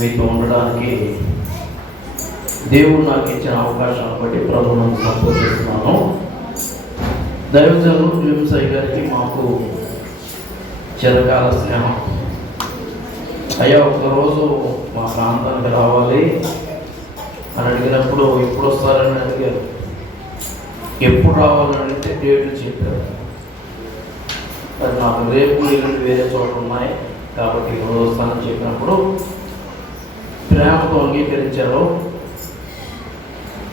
మీతో ఉండడానికి దేవుడు నాకు ఇచ్చిన అవకాశాన్ని బట్టి ప్రభువును సంతోషిస్తున్నాను. దైవజనులు భీమసాయి గారికి మాకు చిరకాల స్నేహం. అయ్యా ఒకరోజు మా ప్రాంతానికి రావాలి అని అడిగినప్పుడు ఎప్పుడు వస్తారని అడిగారు. ఎప్పుడు రావాలని అడిగితే డేట్లు చెప్పారు. అది నాకు రేపు ఎల్లుండి వేరే చోట ఉన్నాయి కాబట్టి ఈరోజు వస్తానని చెప్పినప్పుడు ప్రేమతో అంగీకరించారు.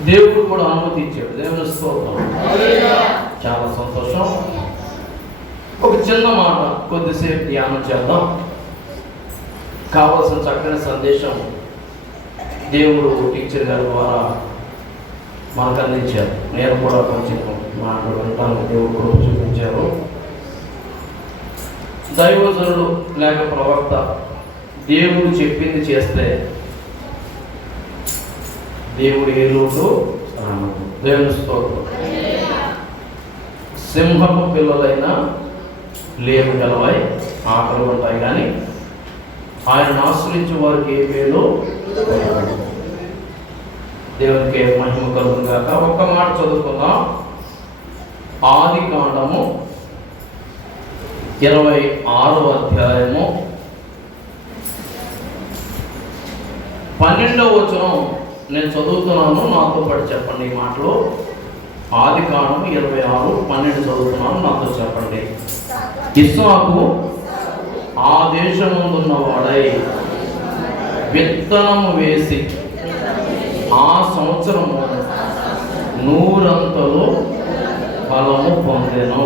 దేవుడు కూడా అనుమతి ఇచ్చాడు. దేవుని స్తోత్రం. చాలా సంతోషం. ఒక చిన్న మాట కొద్దిసేపు ధ్యానం చేద్దాం. కావలసిన చక్కని సందేశం దేవుడు టీచర్ గారి ద్వారా మనకు అందించారు. నేను కూడా కొంచెం మాట్లాడటానికి దేవుడు కూడా చూపించారు. దైవజనుడు లేక ప్రవక్త దేవుడు చెప్పింది చేస్తే దేవుడు ఏ లోటు రానదు. దేవుని స్తోత్రం. సింహపు పిల్లలైనా లేవు గలవై ఆకలి ఉంటాయి, కానీ ఆయన ఆశ్రయించే వారికి ఏ పేరు దేవునికి మహిమ కలుగును గాక. ఒక్క మాట చదువుకుందాం. ఆదికాండము 26వ అధ్యాయము 12వ వచనం నేను చదువుతున్నాను, నాతో పాటు చెప్పండి ఈ మాటలు. ఆదికాండం 26:12 చదువుతున్నాను, నాతో చెప్పండి. ఇస్సాకు ఆ దేశమున్న వాడై విత్తనము వేసి ఆ సంవత్సరము 100 ఫలము పొందెను.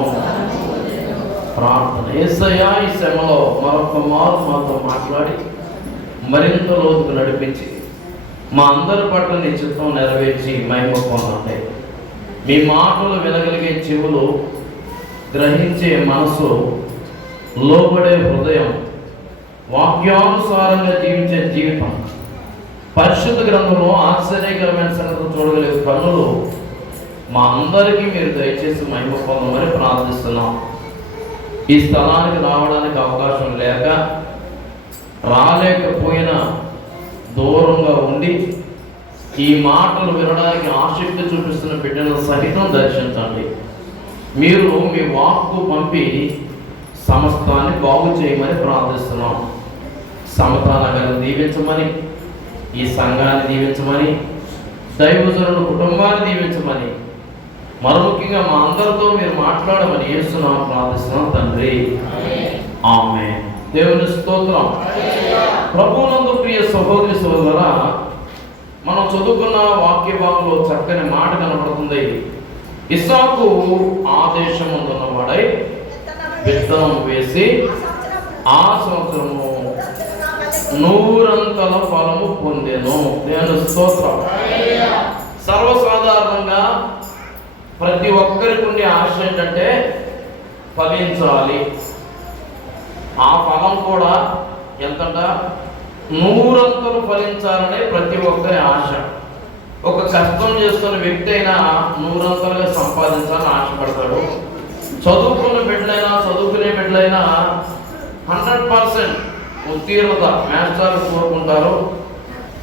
ప్రార్థన. యేసయ్యా, ఈ శ్రమలో మరొక మారు మాతో మాట్లాడి మరింత లోతుకు నడిపించి మా అందరి పట్ల నీ చిత్తం నెరవేర్చి మహిమ పొందండి. మీ మాటలు వినగలిగే చెవులు, గ్రహించే మనసు, లోబడే హృదయం, వాక్యానుసారంగా జీవించే జీవితం, పరిశుద్ధ గ్రంథంలో ఆశ్చర్యకరమైన సంగతులు చూడగలిగే కన్నులు మా అందరికీ మీరు దయచేసి మహిమ పొందమని ప్రార్థిస్తున్నాం. ఈ స్థలానికి రావడానికి అవకాశం లేక రాలేకపోయినా దూరంగా ఉండి ఈ మాటలు వినడానికి ఆసక్తి చూపిస్తున్న బిడ్డలను సహితం దర్శించండి. మీరు మీ వాక్కు పంపి సమస్తాన్ని బాగు చేయమని ప్రార్థిస్తున్నాం. సమతా నగరం దీవించమని, ఈ సంఘాన్ని దీవించమని, దైవజనుల కుటుంబాన్ని దీవించమని, మరి ముఖ్యంగా మా అందరితో మీరు మాట్లాడమని యేసునామమున ప్రార్థిస్తున్నాం తండ్రి. ఆమేన్. దేవుని స్తోత్రం. ప్రభువునందు ప్రియ సహోదరి సహోదరులారా, మనం చదువుకున్న వాక్య భాగంలో చక్కని మాట కనబడుతుంది. ఇస్సాకు ఆ దేశమున్న వాడై విత్తనం వేసి ఆ సంవత్సరము 100 ఫలము పొందెను. దేవుని స్తోత్రం. సర్వసాధారణంగా ప్రతి ఒక్కరికి ఉండే ఆశ ఏంటంటే ఫలించాలి. ఆ ఫలం కూడా ఎంతంట 100 ఫలించాలనే ప్రతి ఒక్కరి ఆశ. ఒక కష్టం చేస్తున్న వ్యక్తి అయినా 100 సంపాదించాలని ఆశపడతాడు. చదువుకున్న బిడ్డలైనా చదువుకునే బిడ్డలైనా 100% ఉత్తీర్ణత మాస్టర్లు కోరుకుంటారు.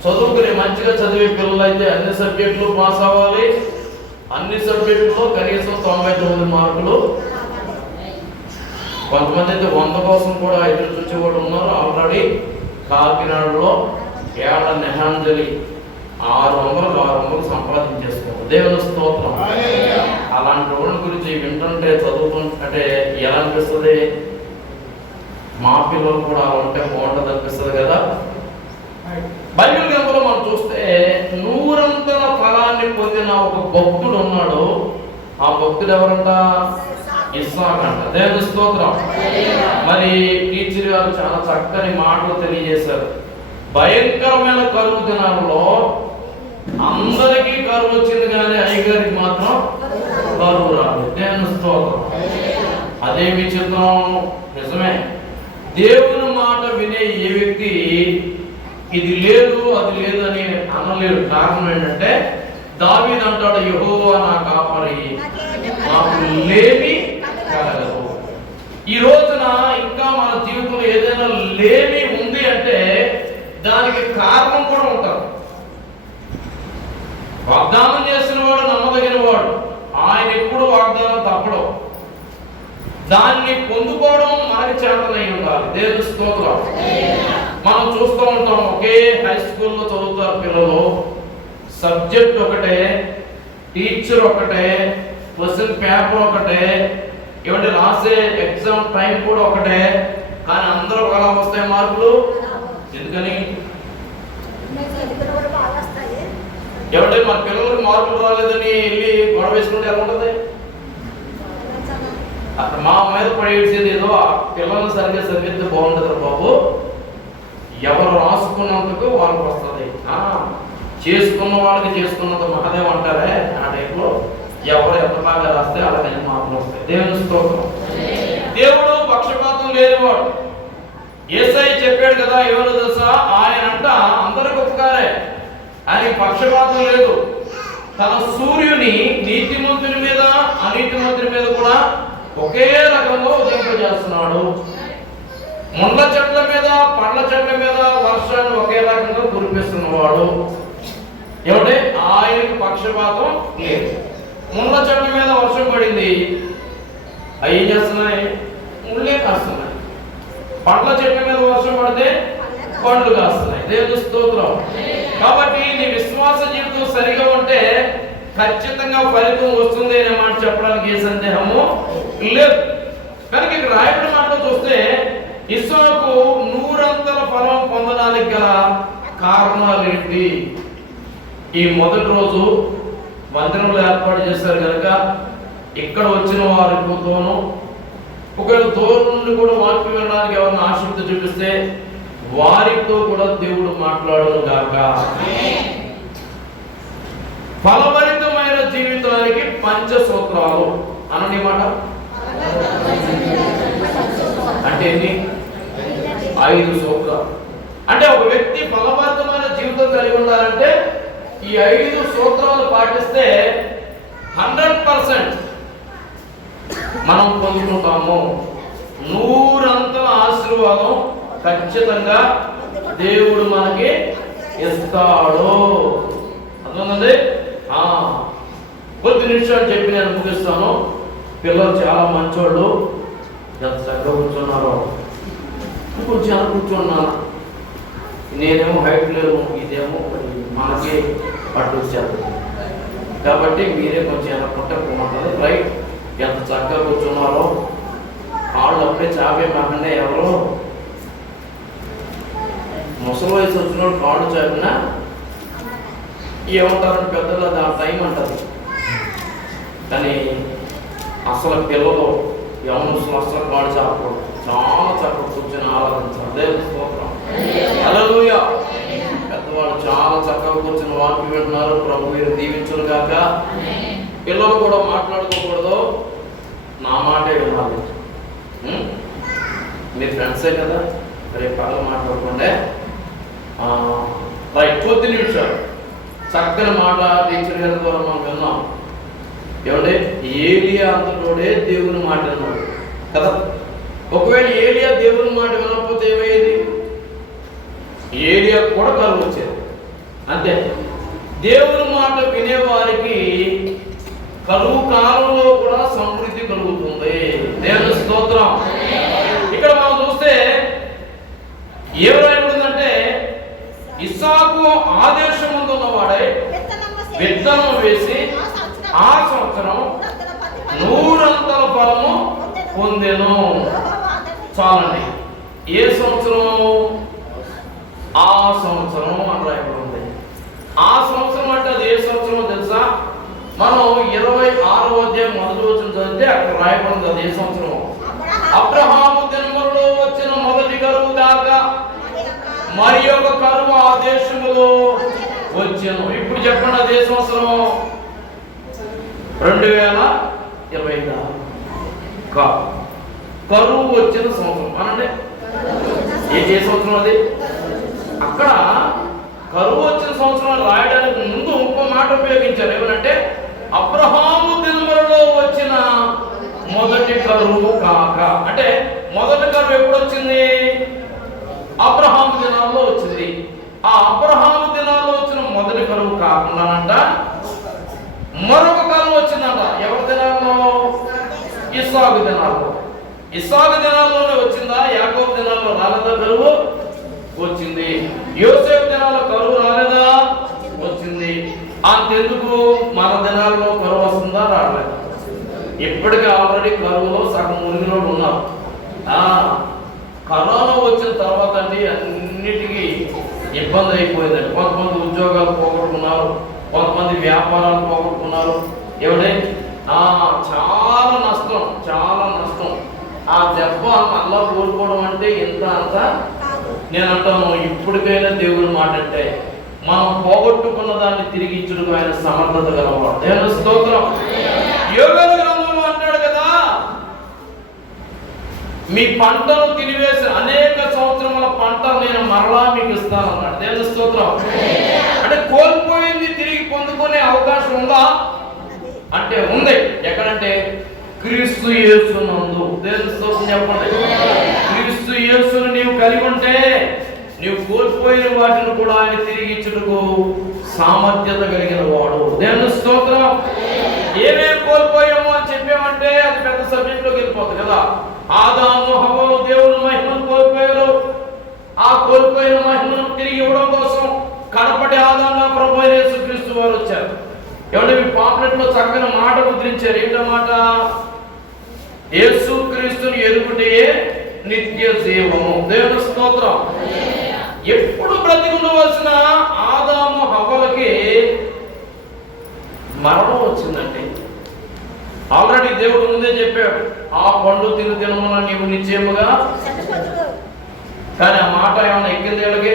చదువుకుని మంచిగా చదివే పిల్లలైతే అన్ని సబ్జెక్టులు పాస్ అవ్వాలి. అన్ని సబ్జెక్టుల్లో కనీసం 99 మార్కులు. కొంతమంది అయితే 100 కోసం కూడా ఎదురు చూసే కూడా ఉన్నారు. ఆల్రెడీ కాకినాడలో ఏళ్ళ నెహాంజలి 600 సంపాదించేసుకోవాలి. దేవుని స్తోత్రం. అలాంటి వాళ్ళ గురించి వింటుంటే చదువుకుంటే ఎలా అనిపిస్తుంది? మా పిల్లలు కూడా అలా ఉంటే బాగుంటుంది అనిపిస్తుంది కదా. బైబిల్ గ్రంథంలో మనం చూస్తే 100 ఫలాన్ని పొందిన ఒక భక్తుడు ఉన్నాడు. ఆ భక్తుడు ఎవరంట? ఇస్సాకు అంట. దేవుని స్తోత్రం. మరి టీచర్ గారు చాలా చక్కని మాటలు తెలియజేశారు. భయంకరమైన కరువు దినాలలో అందరికీ కరువు వచ్చింది, కానీ అయ్యగారికి మాత్రం కరువు రాలేదు. దేవుని స్తోత్రం. అదే విచిత్రం. నిజమే, దేవుని మాట వినే ఏ వ్యక్తి ఇది లేదు అది లేదు అని అనలేడు. కారణం ఏంటంటే దావీదు అంటాడు, యెహోవా నా కాపరి, నాకు లేమి కలగదు. ఈ రోజున ఇంకా మన జీవితంలో ఏదైనా లేమి ఉంది అంటే దాని దానికి కారణం కూడా ఉంటారు. వాగ్దానం చేసిన వాడు నమ్మదగిన వాడు, ఆయన ఎప్పుడు వాగ్దానం తప్పడు. దాన్ని పొందుకోవడం మనకి చేతనై ఉండాలి. దేవుని స్తోత్రం. మనం చూస్తూ ఉంటాం, ఒకే హై స్కూల్లో చదువుతారు పిల్లలు, సబ్జెక్ట్ ఒకటే, టీచర్ ఒకటే, క్వశ్చన్ పేపర్ ఒకటే, ఏమంటే రాసే ఎగ్జామ్ టైం కూడా ఒకటే, కానీ అందరూ ఒకలా వస్తాయి మార్కులు. ఎందుకని? ఏమంటే మన పిల్లలకి మార్కులు రాలేదని వెళ్ళి గొడవ వేసుకుంటే ఎలా ఉంటుంది? అక్కడ మా మీద పడేసేది ఏదో ఆ పిల్లల్ని సరిగ్గా చదివితే బాగుంటుంది బాబు, ఎవరు రాసుకున్నందుకు వాళ్ళకి వస్తుంది, చేసుకున్న వాళ్ళకి చేసుకున్నంత మహదేవ్ అంటారే ఆ టైంలో ఎవరు ఎంత బాగా రాస్తే అలాగే మార్పులు వస్తాయి. దేవుని స్తోత్రం. దేవుడు పక్షపాతం లేనివాడు. యేసయ్య చెప్పాడు కదా, ఎవరు తెలుసా, ఆయనంట అందరికి ఉపకారే, ఆయన పక్షపాతం లేదు. తన సూర్యుని నీతిమంతుని మీద అనీతిమంతుని మీద కూడా ఒకే రకంగా ఉదయింపజేస్తున్నాడు. ముళ్ళ చెట్ల మీద పండ్ల చెట్ల మీద వర్షాన్ని ఒకే రకంగా కురిపిస్తున్నవాడు. ఏమంటే ఆయనకి పక్షపాతం లేదు. ముళ్ళ చెట్ల మీద వర్షం పడింది, అవి ఏం చేస్తున్నాయి? ముళ్ళే కాస్తున్నాయి. పండ్ల చెట్ల మీద వర్షం పడితే పండ్లు కాస్తున్నాయి. దేవుని స్తోత్రం. కాబట్టి నీ విశ్వాస జీవితం సరిగా ఉంటే ఖచ్చితంగా ఫలితం వస్తుంది అనే మాట చెప్పడానికి ఏ సందేహము లేదు. కనుక ఇక్కడ రాయబడిన మాటలో చూస్తే ఇస్సాకు 100 ఫలం పొందడానికి గల కారణాలు ఏంటి? ఈ మొదటి రోజు మందిరంలో ఏర్పాటు చేశారు కనుక ఇక్కడ వచ్చిన వారితోనూ, ఒకవేళ దూరం నుండి కూడా వాక్యం వినడానికి ఎవరిని ఆసక్తి చూపిస్తే వారితో కూడా దేవుడు మాట్లాడును గాక. ఫలభరితమైన జీవితానికి పంచసూత్రాలు అనండి మాట అంటే ఏంటి? 5 సూత్రాలు. అంటే ఒక వ్యక్తి ఫలభరితమైన జీవితం కలిగి ఉండాలంటే ఈ 5 సూత్రాలు పాటిస్తే 100% మనం పొందుకుంటాము. 100 ఆశీర్వాదం ఖచ్చితంగా దేవుడు మనకి ఇస్తాడు. అర్థమైందండి? కొద్ది నిమిషాలు చెప్పి నేను ముగిస్తాను. పిల్లలు చాలా మంచోళ్ళు, ఎంత చక్కగా కూర్చున్నారో. కొంచెం కూర్చున్నాను, నేనేమో హైట్ లేదు, ఇదేమో మనకి పట్టు వచ్చారు కాబట్టి మీరే కొంచెం ఎనకుంటే పోమంటుంది. రైట్, ఎంత చక్కగా కూర్చున్నారో. కాళ్ళు అప్పుడే చాపే మాకంటే ఎవరో ముసలి వయసు వచ్చినప్పుడు కాళ్ళు చాపినా ఏమంటారంటే పెద్దలు అది ఆ టైం అంటారు. కానీ అసలు పిల్లలు యవనస్తులు అసలు కాళ్ళు చాపకూడదు, చాలా చక్కగా కూర్చొని ఆరాధించాలి. దేవుని స్తోత్రం. హల్లెలూయా. పెద్దవాళ్ళు చాలా చక్కగా కూర్చొని వాక్యం వింటున్నారు. ప్రభు మీరు దీవించును గాక. పిల్లలు కూడా మాట్లాడుకోకూడదు, నా మాటే వినాలి. మీ ఫ్రెండ్సే కదా, రేపు కాళ్ళు మాట్లాడుకుంటే రైట్. కొద్ది నిమిషాలు చక్కని మాట టీచర్ గారి ద్వారా మనం విన్నాం. ఏమంటే ఏలియా అంతటోడే దేవుని మాట విన్నాడు కదా. ఒకవేళ ఏలియా దేవుని మాట వినకపోతే ఏమయ్యేది? ఏలియా కూడా కరువు వచ్చేది. అంతే, దేవుని మాట వినేవారికి కరువు కాలంలో కూడా సమృద్ధి కలుగుతుంది. దేవుని స్తోత్రం. ఇక్కడ మనం చూస్తే ఏమైందంటే ఇస్సాకు ఆదేశముందు ఉన్నవాడై విత్తనం వేసి ఆ సంవత్సరం 100 ఫలము పొందెను. చాలండి. ఏ సంవత్సరం? ఆ సంవత్సరం అని రాయబడి. ఆ సంవత్సరం అంటే అది ఏ సంవత్సరం తెలుసా? మనం 26వ అధ్యాయం మొదటి వచనం చదివితే అక్కడ రాయబడింది అది ఏ సంవత్సరం? అబ్రహాము దినములలో వచ్చిన మొదటి కరువు దాకా మరి ఒక కరువు ఆ దేశములో వచ్చాను. ఇప్పుడు చెప్పండి, అదే సంవత్సరం 2020 కరువు వచ్చిన సంవత్సరం అనండి. ఏ సంవత్సరం అది? అక్కడ కరువు వచ్చిన సంవత్సరం రాయడానికి ముందు ఇంకో మాట ఉపయోగించారు. ఏమనంటే అబ్రహాము దినములలో వచ్చిన మొదటి కరువు కాక. అంటే మొదటి కరువు ఎప్పుడు వచ్చింది? అబ్రహాము దినాల్లో వచ్చింది. ఆ అబ్రహాము దినాల్లో వచ్చిన మొదటి కరువు కాకుండానంట మరొక కరువు వచ్చిందంట. ఎవరి దినాల్లో? ఇస్సాకు దినాల్లో. ఇస్సాకు దినాల్లోనే వచ్చిందా? యాకోబు దినాల్లో రాలేదా కరువు? వచ్చింది. యోసేపు దినాల్లో కరువు రాలేదా? వచ్చింది. అంతెందుకు మన దినాల్లో కరువు వస్తుందా? రాలేదా? ఇప్పటికీ ఆల్రెడీ కరువులో సగం మునిగిలో ఉన్నారు. కరోనా వచ్చిన తర్వాత అండి అన్నిటికీ ఇబ్బంది అయిపోయిందండి. కొంతమంది ఉద్యోగాలు పోగొట్టుకున్నారు, కొంతమంది వ్యాపారాలు పోగొట్టుకున్నారు. ఏమిటి? చాలా నష్టం, చాలా నష్టం. ఆ దెబ్బ మళ్ళా కోరుకోవడం అంటే ఇంత అంత నేను అంటాను. ఇప్పటికైనా దేవుని మాట అంటే మనం పోగొట్టుకున్న దాన్ని తిరిగి ఇచ్చుటకు ఆయన సమర్థత గలవాడు. దేవుని స్తోత్రం. యోవేలు గ్రంథంలో అంటాడు కదా, మీ పంటను తినివేసి అనేక సంవత్సరముల పంట నేను మరలా మీకు ఇస్తాను అన్నాడు. దేవుని స్తోత్రం. అంటే కోల్పోయింది తిరిగి పొందుకునే అవకాశం ఉందా అంటే ఉంది. ఎక్కడంటే క్రీస్తు యేసునందు. దేవుని స్తోత్రం చెప్పండి. క్రీస్తు యేసును నీవు కలిగి ఉంటే నీవు కోల్పోయిన వాటిని కూడా ఆయన తిరిగి ఇచ్చుటకు సామర్థ్యత కలిగిన వాడు. దేవుని స్తోత్రం. ఏమేమి కోల్పోయామో అని చెప్పామంటే అది పెద్ద సబ్జెక్ట్లోకి వెళ్ళిపోతుంది కదా. ఆదాము హవ్వలు దేవుని మహిమను కోల్పోయారు. ఆ కోల్పోయిన మహిమను తిరిగి ఇవ్వడం కోసం కడపటి ఆదాంగా ప్రభువైన యేసుక్రీస్తు వారు వచ్చారు. ఎవరి మీ పాంప్లెట్ లో చక్కని మాట ముద్రించారు. ఏంటన్నమాట? యేసుక్రీస్తుని ఎరుగుటే నిత్య జీవము. దేవుని స్తోత్రం. ఎప్పుడు బ్రతికి ఉండవలసిన ఆదాము హవ్వలకి మరణం వచ్చిందండి. ఆల్రెడీ దేవుడు ముందే చెప్పాడు, ఆ పండు తినమున నీవు నిశ్చయముగా. కానీ ఆ మాట ఏమైనా ఎక్కింది వీళ్ళకి?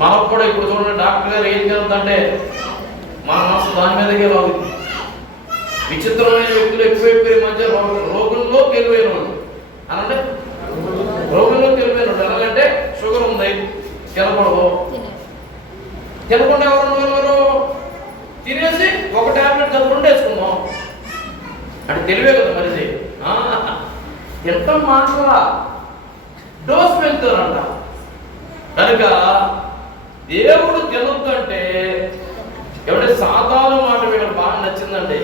మనకు కూడా ఇప్పుడు చూడండి, డాక్టర్ గారు ఏం జరుగుతుందంటే మన మనసు దాని మీదకే లాగుతుంది. విచిత్రమైన వ్యక్తులు ఎక్కువైపోయి మధ్య రోగుల్లో తెలివైన వాళ్ళు అనంటే రోగుల్లో తెలివైన వాళ్ళు ఎలాగంటే షుగర్ ఉంది తినకూడదు, తినకుండా ఎవరు తినేసి ఒక టాబ్లెట్ చదువుకుంటే వేసుకుందాం అంటే తెలివే కదా మరిది. తింటాం మాటలా డోస్ వెళ్తారంట. కనుక దేవుడు తినొద్దు అంటే ఎవరైతే సాధారణ మాట వీళ్ళకి బాగా నచ్చిందండి.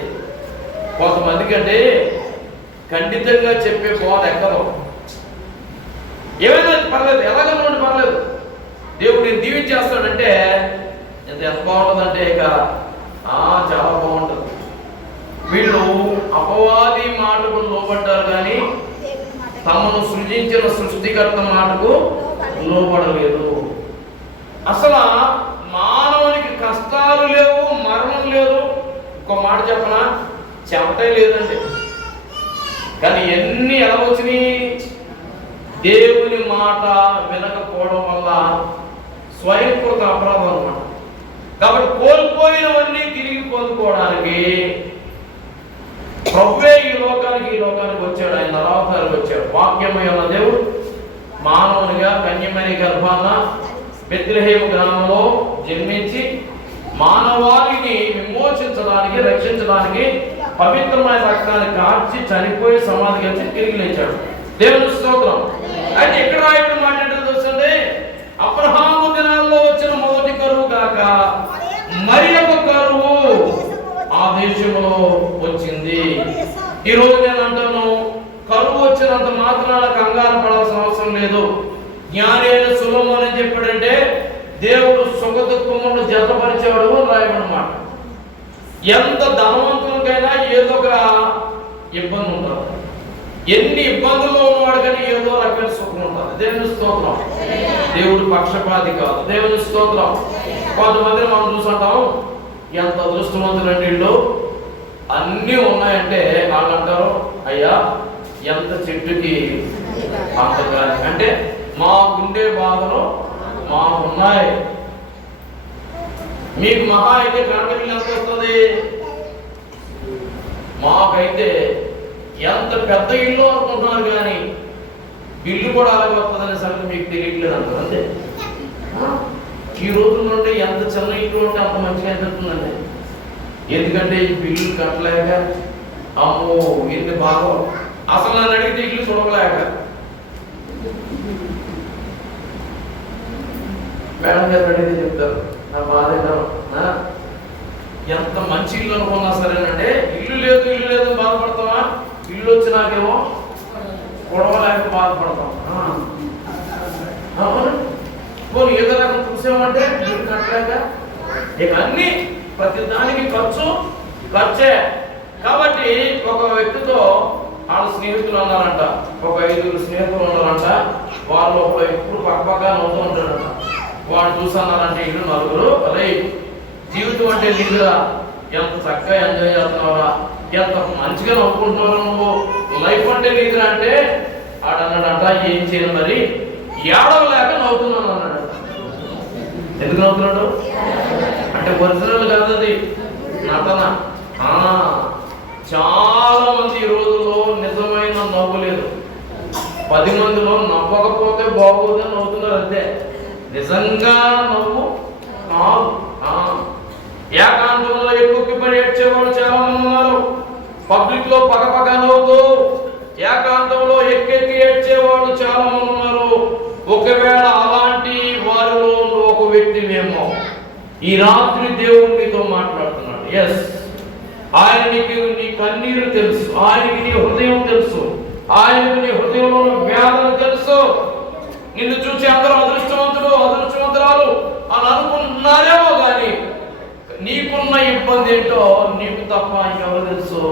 కొంతమందికి అంటే ఖండితంగా చెప్పే బోధ ఎక్కదు. ఏమైనా పర్లేదు, ఎలాగైనా పర్లేదు, దేవుడు నేను దీవించేస్తాడంటే ఎంత బాగుంటుందంటే ఇక చాలా బాగుంటుంది. వీళ్ళు అపవాది మాటకు లోబడ్డారు కానీ తమను సృజించిన సృష్టికర్త మాటకు లోబడలేదు. అసలు మానవునికి కష్టాలు లేవు, మరణం లేదు. ఇంకో మాట చెప్పనా, చెమటే లేదండి. కానీ ఎన్ని ఎలా వచ్చినాయి? దేవుని మాట వినకపోవడం వల్ల స్వయంకృత అపరాధం అన్నమాట. కాబట్టి కోల్పోయినవన్నీ తిరిగి పొందుకోవడానికి ప్రభువే ఈ లోకానికి వచ్చాడు. ఆయన నరావతారికి వచ్చాడు. వాక్యమైన దేవుడు మానవునిగా కన్యమణి గర్భాన బెత్లెహేము గ్రామంలో జన్మించి మానవాళిని విమోచించడానికి, రక్షించడానికి పవిత్రమైన రక్తాన్ని కార్చి చనిపోయి సమాధి కలిసి తిరిగి లేచాడు. దేవుని స్తోత్రం. అయితే ఇక్కడ రాయబడిన మాట ఏంటో తెలుసండి, అబ్రహాము దినాల్లో వచ్చిన మొదటి కరువు కాక మరి ఒక కరువు ఆ దేశంలో వచ్చింది. ఈ రోజు నేను అంటాను, కరువు వచ్చినంత మాత్రాన కంగారు పడాల్సిన అవసరం లేదు. జ్ఞాని అయిన సొలొమోను అని చెప్పాడంటే దేవుడు సుఖ దుఃఖములను జతపరిచేవాడు రాయబడినమాట. ఎంత ధనవంతులకైనా ఏదో ఒక ఇబ్బంది ఉంటుంది. ఎన్ని ఇబ్బందుల్లో ఉన్నవాడు కానీ ఏదో రకమైన సుఖం ఉంటుంది. దేవుని స్తోత్రం. దేవుడు పక్షపాతి కాదు. దేవుని స్తోత్రం. కొంతమంది మనం చూసుంటాం, ఎంత అదృష్టవంతులంటే వీళ్ళు అన్నీ ఉన్నాయంటే వాళ్ళు అంటారు, అయ్యా ఎంత చెట్టుకి అంతగా అంటే మాకుండే బాధలు మాకున్నాయి. మీకు మహా అయితే కరెంట్ బిల్ ఎంత వస్తుంది? మాకైతే ఎంత పెద్ద ఇల్లు అనుకుంటున్నారు కానీ బిల్లు కూడా అలాగే వస్తుందనే సంగతి మీకు తెలియట్లేదు అంటారు. అంతే. ఈ రోజుల నుండి ఎంత చిన్న ఇల్లు ఉంటే అంత మంచిగా అనిపిస్తుందండి. ఎందుకంటే ఈ బిల్లు కట్టలేక అమ్మో ఎన్ని బాగా అసలు నన్ను అడిగితే ఇల్లు చూడలేక మేడం గారు అడిగితే చెప్తారు, నా బాధ ఎంత మంచి ఇల్లు అనుకున్నా సరేనంటే ఇల్లు లేదు బాధపడతావా? ఇల్లు వచ్చి నాకేమో గొడవలేక బాధపడతాం. పోనీ ఏదో రకం చూసామంటే ఇల్లు కట్టలేక ఇక అన్ని ప్రతి దానికి ఖర్చే. కాబట్టి ఒక వ్యక్తితో వాళ్ళ స్నేహితులు ఉన్నారంట, ఒక 5 స్నేహితులు ఉన్నారంట. వాళ్ళు ఎప్పుడు పక్కపక్క నవ్వుతూ ఉంటారంట. వాడు చూసన్నారంటే ఇల్లు నలుగురు, అరే జీవితం అంటే నీకురా, ఎంత చక్కగా ఎంజాయ్ చేస్తున్నావురా, ఎంత మంచిగా నవ్వుకుంటున్నావు నువ్వు, లైఫ్ అంటే నీకురా అంటే ఆడన్నాడంట, ఏం చేయను మరి ఏడవలేక నవ్వుతున్నాను అన్నాడు. ఎందుకు నవ్వుతున్నాడు అంటే ఒరిజినల్ కాదు, అది నటన. చాలా మంది ఈ రోజుల్లో నిజమైన నవ్వు లేదు. 10 మందిలో నవ్వకపోతే బాగోదని నవ్వుతున్నారు అంతే, నిజంగా నవ్వు కాదు. ఏకాంతంలో ఎక్కువ ఏడ్చేవాళ్ళు చాలా మంది ఉన్నారు. పబ్లిక్ లో పగపగ నవ్వుతూ ఏకాంతంలో ఎక్కెక్కి ఏడ్చేవాళ్ళు చాలా మంది ఉన్నారు. ఒకవేళ అలాంటి వారిలో ఒక వ్యక్తివేమో ఈ రాత్రి దేవుడు నీతో మాట్లాడుతున్నాడు. ఎస్, ఆయనకి నీ కన్నీరు తెలుసు, ఆయనకి నీ హృదయం తెలుసు, ఆయనకు నీ హృదయంలో వ్యాధులు తెలుసు. నిన్ను చూసి అందరూ అదృష్టవంతురాలు అని అనుకుంటున్నారేమో కానీ నీకున్న ఇబ్బంది ఏంటో నీకు తప్ప ఇంకెవరు తెలుసు.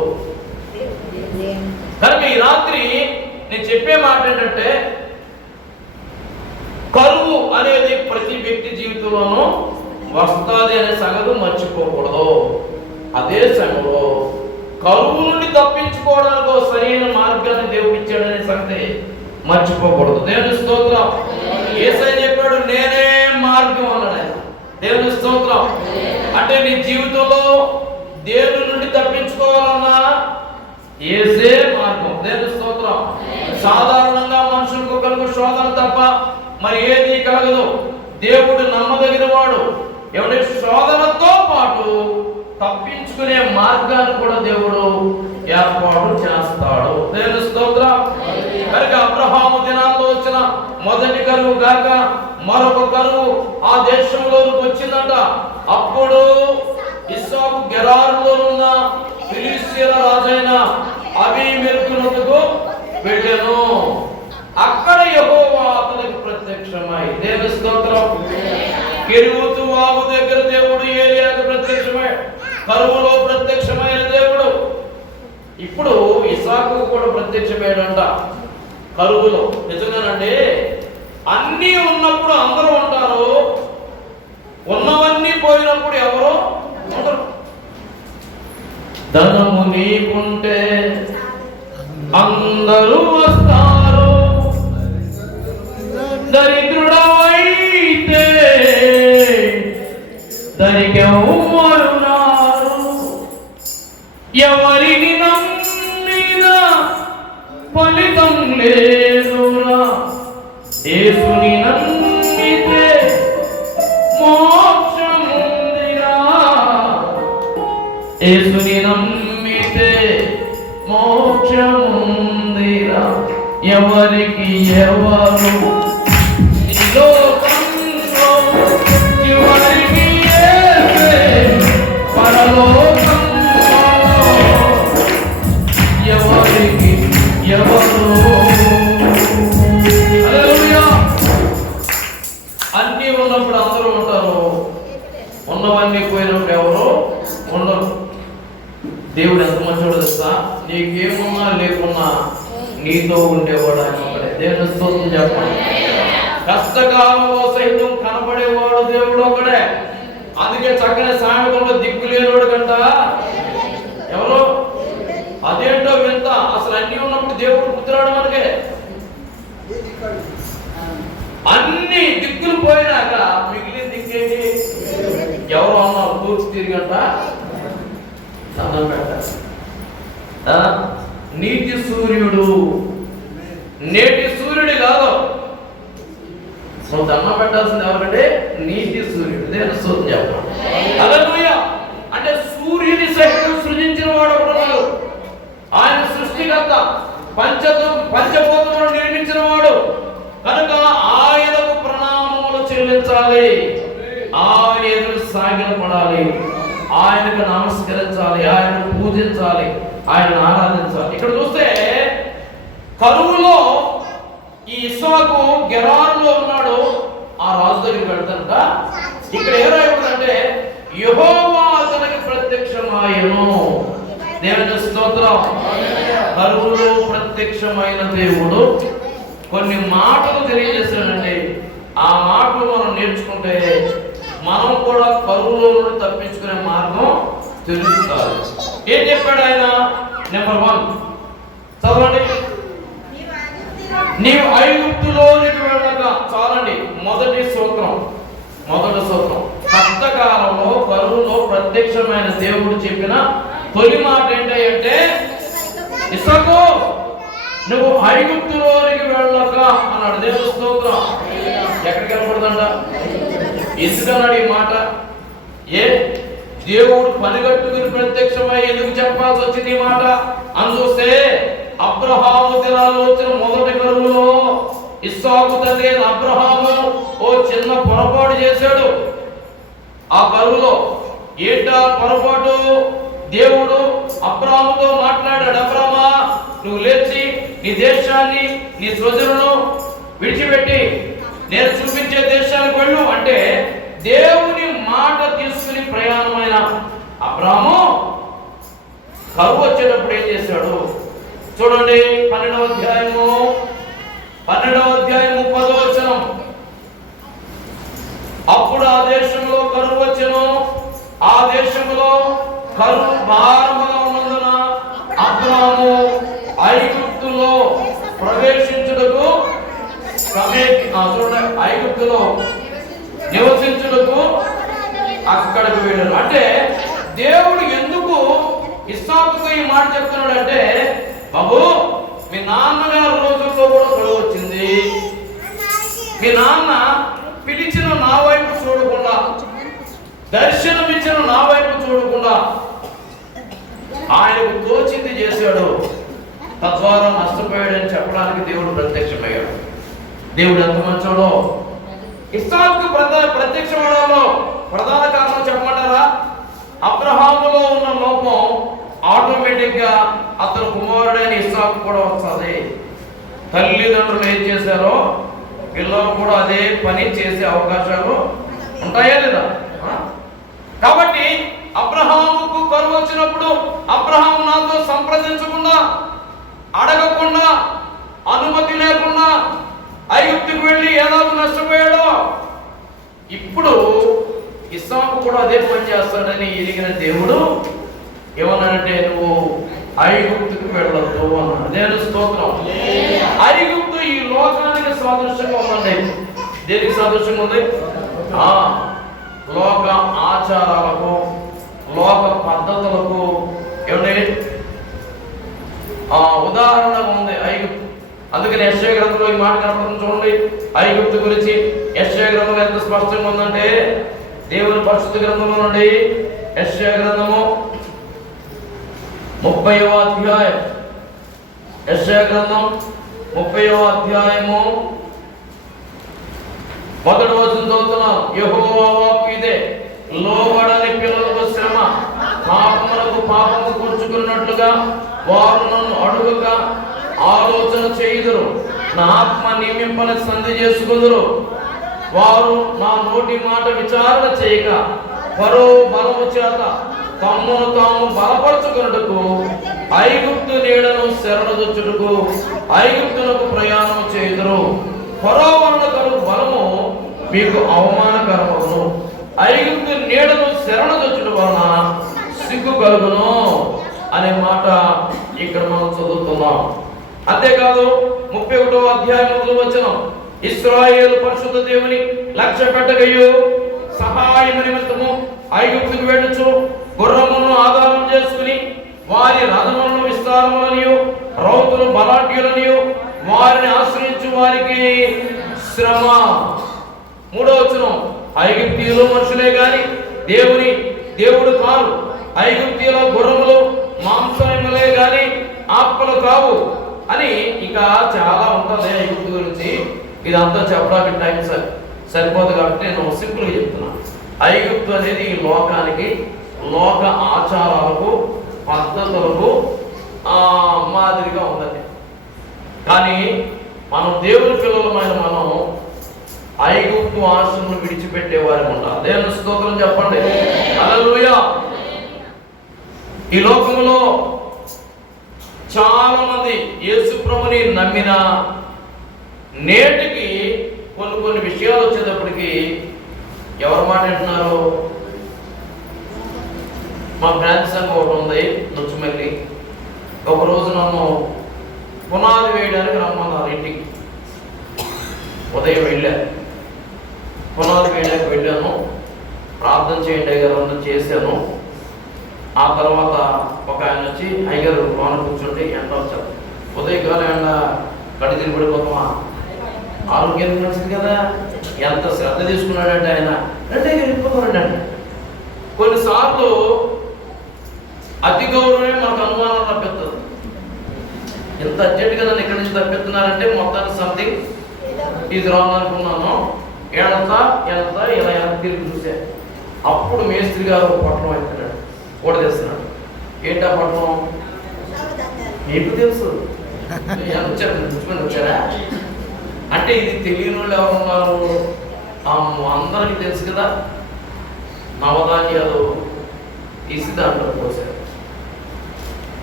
కనుక ఈ రాత్రి నేను చెప్పే మాట ఏంటంటే, కరువు అనేది ప్రతి వ్యక్తి జీవితంలోనూ వస్తుంది అనే సంగతి మర్చిపోకూడదు. అదే సమయంలో కరువు నుండి తప్పించుకోవడానికి సరైన మార్గాన్ని దేవుడు ఇచ్చాడనే సంగతి మర్చిపోకూడదు. దేవుని స్తోత్రం. యేసయ్య చెప్పాడు, నేనే మార్గం అన్నాడు. దేవుని స్తోత్రం. అంటే నీ జీవితంలో దేవుని నుండి తప్పించుకోవాలన్నా యేసే మార్గం. దేవుని స్తోత్రం. సాధారణంగా మనుషులకు కలుగు శోధన తప్ప మరి ఏది కలగదు. దేవుడు నమ్మదగిన వాడు. ఎవరి శోధనతో పాటు తప్పించుకునే మార్గాన్ని కూడా దేవుడు ఏర్పాటు చేస్తాడు. దేవుని స్తోత్రం. కనుక అబ్రహాము దినాల్లో వచ్చిన మొదటి కరువు గాక మరొక కరువు ఆ దేశంలోకి వచ్చిందంట. అప్పుడు ఇస్సాకు గెరారులోనున్న ఫిలిష్తీయుల రాజైన అబీమెలెకునకు వెళ్ళెను. అక్కడ యెహోవా అతనికి ప్రత్యక్షమై, దేవుని స్తోత్రం, కెరీతు వాగు దగ్గర దేవుడు ఏలియాకు ప్రత్యక్షమై, కరువులో ప్రత్యక్షమైన దేవుడు ఇప్పుడు ఇస్సాకు కూడా ప్రత్యక్షమయ్యాడంట కరువులో. నిజంగానండి, అన్నీ ఉన్నప్పుడు అందరూ ఉంటారు, ఉన్నవన్నీ పోయినప్పుడు ఎవరు ఉండరు. ధనము నీకుంటే అందరూ వస్తారు, దరిద్రుడవైతే దరికెవ్వరున్నారు. ఎవరిని నమ్మినా ఫలితం లేదురా, యేసుని నమ్మితే మోక్షముందిరా, యేసుని నమ్మితే మోక్షముందిరా. ఎవరికి ఎవరు లోకంలో చివరికి యేసే పరలోకంలో, ఎవరికి ఎవరు. హల్లెలూయా. అన్నీ ఉన్నప్పుడు అందరూ ఉంటారు, ఉన్నవన్నీ పోయినప్పుడు ఎవరు ఉండరు. దేవుడు ఎంత మంచోడు తెలుసా, నీకేమున్నా లేకున్నా నీతో ఉండేవాడు ఆయన ఒకడే. దేవుని స్తోత్రం చెప్పండి. కష్టకాలంలో సైతం కనపడేవాడు దేవుడు ఒకడే. అందుకే చక్కని సామెతలో దిక్కు లేనివాడు కంట ఎవరు. అదేంటో వింత, అసలు అన్ని ఉన్నప్పుడు దేవుడు గుర్తురాడు మనకే. అన్ని దిక్కులు పోయినాక మిగిలిన దిక్కేంటి? ఎవరు అన్నారు తూర్పు తిరిగంట దండం పెట్టారు. నీతి సూర్యుడు, నేటి సూర్యుడు కాదు. సో దండం పెట్టాల్సింది ఎవరంటే నీతి సూర్యుడు. దేవుని స్తోత్రం చెప్పండి. హల్లెలూయా. అంటే సూర్యుని సైతం సృజించిన వాడు ఒకడు, ఆయన సృష్టికర్త, పంచభూతములను నిర్మించిన వాడు. కనుక ఆయనకు ప్రణామములు చెల్లించాలి, ఆయన ఎదురు సాగిలపడాలి, ఆయనకు నమస్కరించాలి, ఆయనను పూజించాలి, ఆయనను ఆరాధించాలి. ఇక్కడ చూస్తే కరువులో ఈ ఇస్సాకు గెరారులో ఉన్నాడు, ఆ రాజు దగ్గరికి వెళ్తానంట. ఇక్కడ ఏ రాయబడిందంటే యెహోవా అతనికి ప్రత్యక్షమాయెను. దేవుని స్తోత్రం. కరువులో ప్రత్యక్షమైన దేవుడు కొన్ని మాటలు తెలియజేశాడండి. ఆ మాటలు మనం నేర్చుకుంటే మనం కూడా కరువులో నుండి తప్పించుకునే మార్గం తెలుస్తుంది. ఏం చెప్పాడు ఆయన? నెంబర్ 1 చదవండి. నీవు ఐగుప్తులోనికి వెళ్ళక, చాలండి. మొదటి సూత్రం కష్టకాలంలో కరువులో ప్రత్యక్షమైన దేవుడు చెప్పిన తొలి మాట ఏంటంటే, ఇస్సాకు నువ్వు ఐగుప్తులోనికి వెళ్ళక అన్నాడు. దేవుని స్తోత్రం. ఎక్కడికి వెళ్ళకూడదంట? ఎందుకన్నాడు ఈ మాట? దేవుడు పనిగట్టుకుని ప్రత్యక్షమై ఎందుకు చెప్పాల్సి వచ్చింది ఈ మాట అని చూస్తే, అబ్రహాము దినాల్లో వచ్చిన మొదటి కరువులో ఇస్సాకు తండ్రి అబ్రహాము ఓ చిన్న పొరపాటు చేశాడు. ఆ కరువులో ఏంటా పొరపాటు? దేవుడు అబ్రహాముతో మాట్లాడాడు, అబ్రహామా నువ్వు లేచి నీ దేశాన్ని, నీ స్వజనులను విడిచిపెట్టి నేను చూపించే దేశానికి వెళ్ళు అంటే, దేవుని మాట తీసుకుని ప్రయాణమైన అబ్రహాము కరువు వచ్చేటప్పుడు ఏం చేశాడు చూడండి. 12వ అధ్యాయము 10వ వచనం. అప్పుడు ఆ దేశంలో కరువు వచ్చెను, ఆ దేశంలో కరువు భారముగా ఉన్నందున అబ్రహాము ఐగుప్తులో ప్రవేశించుటకు చూడండి, ఐగుప్తులో నివసించుటకు అక్కడికి వెళ్ళాడు. అంటే దేవుడు ఎందుకు ఇస్సాకుకు ఈ మాట చెప్తున్నాడు అంటే, బాబు మీ నాన్నగారి రోజుల్లో కూడా కరువు వచ్చింది, మీ నాన్న పిలిచిన నా వైపు చూడకుండా, దర్శనమిచ్చిన నా వైపు చూడకుండా ఆయనకు తోచింది చేశాడు, తద్వారా నష్టపోయాడని చెప్పడానికి దేవుడు ప్రత్యక్షమయ్యాడు. దేవుడు ఎంత మంచోడో. ఇస్సాకు ప్రత్యక్షమవడంలో ప్రధాన కారణం చెప్పమంటారా? అబ్రహాములో ఉన్న లోపం ఆటోమేటిక్ గా అతను కుమారుడైన ఇస్సాకు కూడా వస్తుంది. తల్లిదండ్రులు ఏం చేశారో పిల్లలు కూడా అదే పని చేసే అవకాశాలు ఉంటాయా లేదా? కాబట్టి అబ్రహాముకు కరువు వచ్చినప్పుడు అబ్రహాము నాతో సంప్రదించకుండా, అడగకుండా, అనుమతి లేకుండా ఐగుప్తుకు వెళ్ళి ఏనాడు నష్టపోయాడో, ఇప్పుడు ఇస్సాకు కూడా అదే పని చేస్తాడని ఎరిగిన దేవుడు ఏమన్నాడంటే, నువ్వు ఐగుప్తుకు వెళ్ళొద్దు అన్నాడు. దేవుని స్తోత్రం. ఐగుప్తు ఈ లోకానికి సాదృశ్యంగా ఉందండి. దేనికి సాదృశ్యంగా ఉంది? లోక ఆచారాలకు, లోక పద్ధతులకు ఏమండి ఉదాహరణగా ఉంది ఐగుప్తు. అందుకని యెషయా గ్రంథంలో ఈ మాట కనపడుతుంది చూడండి. ఐగుప్తు గురించి యెషయా గ్రంథంలో ఎంత స్పష్టంగా ఉందంటే, దేవుని పరిశుద్ధ గ్రంథంలో నుండి యెషయా గ్రంథము 30వ అధ్యాయం, యెషయా గ్రంథం 30వ అధ్యాయము 1వ వచనం చదువుతున్నాం. యెహోవా వాక్కు ఇదే, లోబడని పిల్లలకు శ్రమ, పాపములకు పాపము కూర్చుకున్నట్లుగా వారు నన్ను అడుగక ఆలోచన చేయుదురు, నా ఆత్మ నియమింపని సంధి చేసుకుందురు. వారు నా నోటి మాట విచారణ చేయక ఫరో బలము చేత తమ్మును తాము బలపరచుకున్నట్టుకు ఐగుప్తు నీడను శరణుదొచ్చుటకు ఐగుప్తునకు ప్రయాణం చేయుదురు. ఫరో వలన కలుగు బలము మీకు అవమానకరమగును, ఐగుప్తు నీడను శరణుదొచ్చుట వలన సిగ్గు కలుగును అనే మాట ఇక్కడ మనం చదువుతున్నాం. అంతేకాదు 31వ అధ్యాయం 1వ వచనం, ఇశ్రాయేలు పరిశుద్ధ దేవుని లక్ష్య పెట్టగయు సహాయము నిమిత్తము ఐగుప్తుకు వెళ్ళుచు గుర్రములను ఆధారం చేసుకుని వారి రథములను విస్తారములనియు రౌతులు బలాఢ్యులనియు వారిని ఆశ్రయించు వారికి శ్రమ. 3వ వచనం, ఐగుప్తీయులు మనుషులే గాని దేవుడు కాదు, ఐగుప్తీయుల గుర్రములు మాంసములే గాని ఆత్మలు కావు అని ఇంకా చాలా ఉంటుంది ఐగుప్తు గురించి. ఇదంతా చెప్పడానికి టైం సరిపోదు కాబట్టి నేను సింపుల్గా చెప్తున్నాను. ఐగుప్తు అనేది ఈ లోకానికి, లోక ఆచారాలకు, పద్ధతులకు మాదిరిగా ఉందండి. కానీ మనం దేవుని పిల్లలమైన మనం ఐగుప్తు ఆశలను విడిచిపెట్టేవారు ఉండాలి. దేవుని స్తోత్రం చెప్పండి. హల్లెలూయా. ఈ లోకంలో చాలా మంది యేసు ప్రభుని నమ్మిన నేటికి కొన్ని విషయాలు వచ్చేటప్పటికి ఎవరు మాట వింటున్నారు? మా బ్రాంచ్ సంఘం ఒకటి ఉంది నొచ్చుమల్లి. ఒకరోజు నన్ను పునాది వేయడానికి రమ్మన్నారు ఇంటికి. ఉదయం వెళ్ళాను, పునాది వేయడానికి వెళ్ళాను. ప్రార్థన చేయండి అయ్యగారు అందరూ చేశాను. ఆ తర్వాత ఒక ఆయన వచ్చి, అయ్యగారు లోన కూర్చుంటే ఎండ వచ్చారు. ఉదయకాలం ఎండ కడి తిరిగి పడిపోతామా, ఆరోగ్యం మంచిది కదా, ఎంత శ్రద్ధ తీసుకున్నాడంటే ఆయన. అంటే వెళ్ళిపోతారండి అంటే కొన్నిసార్లు అతి గౌరవమే మనకు అనుమానం తప్పిస్తుంది. ఎంత అర్జెంటుగా నన్ను ఇక్కడి నుంచి తప్పిస్తున్నారంటే మొత్తానికి సంథింగ్ ఇది రాంగ్ అనుకున్నాను. ఎడంతా ఇలా తిరిగి చూసే. అప్పుడు మేస్త్రి గారు పట్టణం అవుతున్నాడు, కూడా తెస్తున్నాడు. ఏంటా పట్టణం? మీకు తెలుసు, వచ్చారా అంటే ఇది తెలియని వాళ్ళు ఎవరు ఉన్నారు? అందరికీ తెలుసు కదా. నవధాన్యాలు తీసి దాంట్లో పోసారు.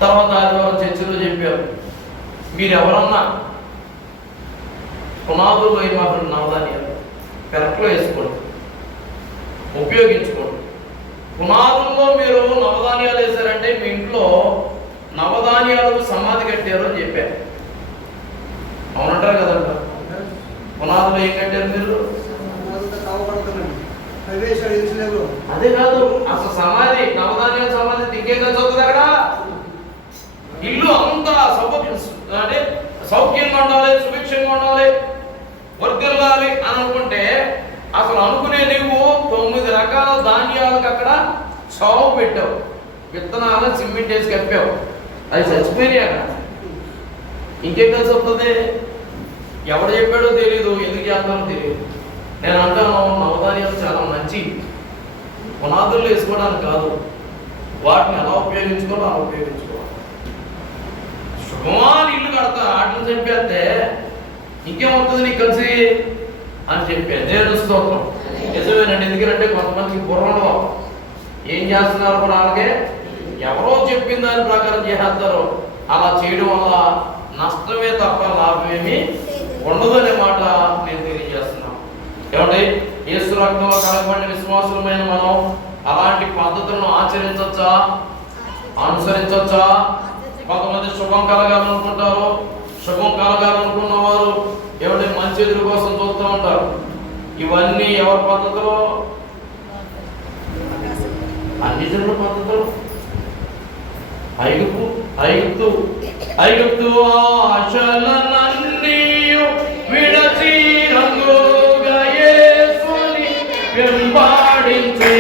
తర్వాత ఆదివారం చర్చిలో చెప్పారు, మీరు ఎవరన్నా పునాదుల్లో మాత్రం నవధాన్యాలు పెరట్లో వేసుకోండి, ఉపయోగించుకోండి. పునాదుల్లో మీరు నవధాన్యాలు వేశారంటే మీ ఇంట్లో నవధాన్యాలకు సమాధి కట్టారు అని చెప్పారు. అవునంటారు కదంట. పునాదులు ఏం కట్టారు మీరు? అదే కాదు, అసలు సమాధి, నవధాన్యాల సమాధి ఇంకేం చదువుతుంది అక్కడ. ఇల్లు అంతా అంటే సౌఖ్యంగా ఉండాలి, సుభిక్షంగా ఉండాలి, వర్గల్లాలి అని అనుకుంటే అసలు అనుకునే నువ్వు 9 రకాల ధాన్యాలకు అక్కడ చావు పెట్టావు, విత్తనాలు సిమెంట్ వేసి కప్పావు, అది చచ్చిపోయినాయి అక్కడ. ఇంకేం కలిసి వస్తుంది? ఎవడు చెప్పాడో తెలియదు, ఎందుకు చేస్తానో తెలియదు. నేను అంటాను, నవధాన్యాలు చాలా మంచి, పునాదులు వేసుకోవడానికి కాదు, వాటిని ఎలా ఉపయోగించుకోవాలో అలా ఉపయోగించుకోవాలి. శుభమాని ఇల్లు కడతా, వాటిని చంపేస్తే ఇంకేమవుతుంది నీకు కలిసి అని చెప్పాను. దేవుని స్తోత్రం. నిజమేనండి. ఎందుకంటే కొంతమందికి బుర్రలో ఏం చేస్తున్నారు కూడా అలాగే ఎవరో చెప్పిన దాని ప్రకారం చేస్తారు. అలా చేయడం వల్ల నష్టమే తప్ప లాభమేమి ఉండదు అనే మాట నేను తెలియజేస్తున్నాను. ఏమంటే యేసు రక్తంలో కడగబడిన విశ్వాసులమైన మనం అలాంటి పద్ధతులను ఆచరించవచ్చా, అనుసరించవచ్చా? కొంతమంది శుభం కలగాలనుకుంటారు. శుభం కలగాలనుకున్న వారు ఏమంటే మంచి ఎదురు కోసం చూస్తూ ఉంటారు. ఇవన్నీ ఎవరి పద్ధతులు? అన్ని జనుల పద్ధతులు. ఐగుప్తు ఆశలనన్నీ విడచి రంగుగా యేసుని వెంబడించే.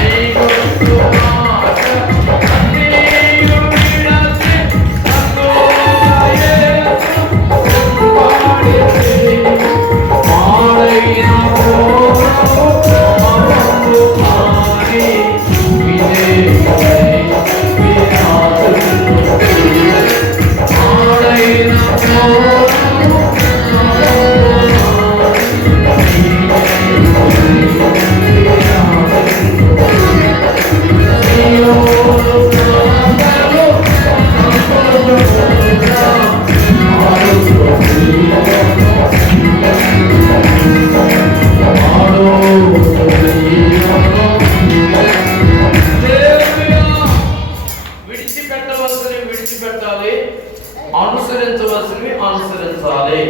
ఐగుప్తు ఆశలన్నీ విడచి రంగుగా యేసు వెంబడించే. మాడైన విడిచిపెట్టాలి, అనుసరించవలసినవి అనుసరించాలి.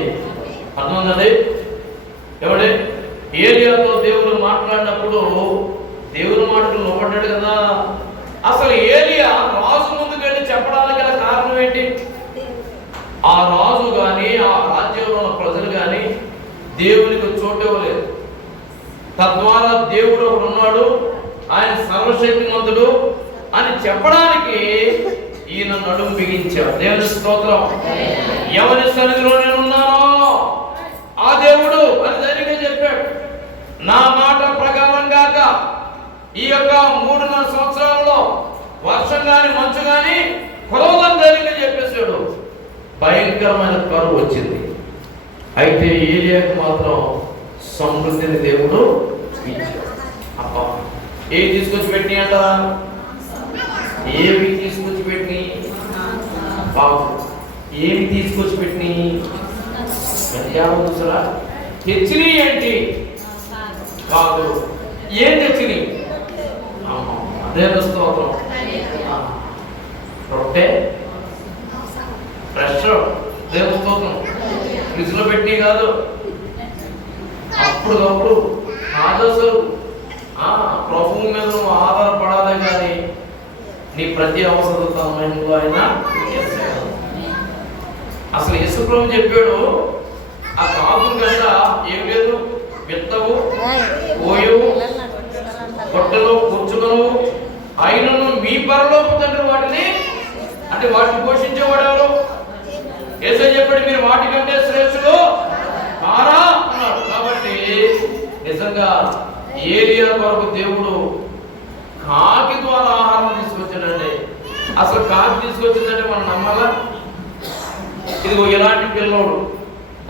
అర్థమైందండి? ఎవడే ఏలియాతో దేవుడు మాట్లాడినప్పుడు దేవుని మాటలు లోపడ్డాడు కదా. అసలు ఏలియా రాజు ముందుకు వెళ్ళి చెప్పడానికి గల కారణం ఏంటి? ఆ రాజు కానీ ఆ రాజ్యంలో ఉన్న ప్రజలు కానీ దేవునికి చోటు ఇవ్వలేదు. తద్వారా దేవుడు ఒకడు ఉన్నాడు, ఆయన సర్వశక్తిమంతుడు అని చెప్పడానికి ఈయన నడుము బిగించాడు. దేవుని స్తోత్రం. ఎవరి సన్నిధిలో నేను ఉన్నానో ఆ దేవుడు అని ధైర్యంగా చెప్పాడు. ఈ యొక్క 3.5 సంవత్సరాలలో వర్షం కానీ మంచు కానీ కురవదని ధైర్యంగా చెప్పేశాడు. భయంకరమైన కరువు వచ్చింది. అయితే ఏలియాకు మాత్రం సమృద్ధిని దేవుడు ఇచ్చాడు. అబ్బా, ఏవి తీసుకొచ్చి పెట్టి అంట, ఏవి తీసుకొచ్చి పెట్టి బాబు, ఏమి తీసుకొచ్చి పెట్టి చూసారా? తెచ్చినాయి ఏంటి కాదు, ఏం తెచ్చినాయి? అదే స్తోత్రం. రొట్టె ఫ్రెష్ దేవుని స్తోత్రం. ఫ్రిడ్జ్ లో పెట్టి కాదు, అప్పుడు అసలు ప్రభువు మీద నువ్వు ఆధారపడాలి. కానీ నీ ప్రతి అవసరం సమయంలో ఆయన అసలు యేసు ప్రభు చెప్పాడు, ఆ కాపుల కంట ఏం లేదు, విత్తవు, కోయవు, పొట్టలు కూర్చునవు, అయినను మీ పరలోక తండ్రి వాటిని, అంటే వాటిని పోషించేవాడు ఎవరు? యేసు చెప్పాడు, మీరు వాటికంటే శ్రేష్ఠులు కారా అన్నాడు. కాబట్టి నిజంగా ఏలియా కొరకు దేవుడు కాకి ద్వారా ఆహారం తీసుకొచ్చాడండి. అసలు కాకి తీసుకొచ్చిందంటే మనం నమ్మాలా? ఇదిగో ఇలాంటి పిల్లోడు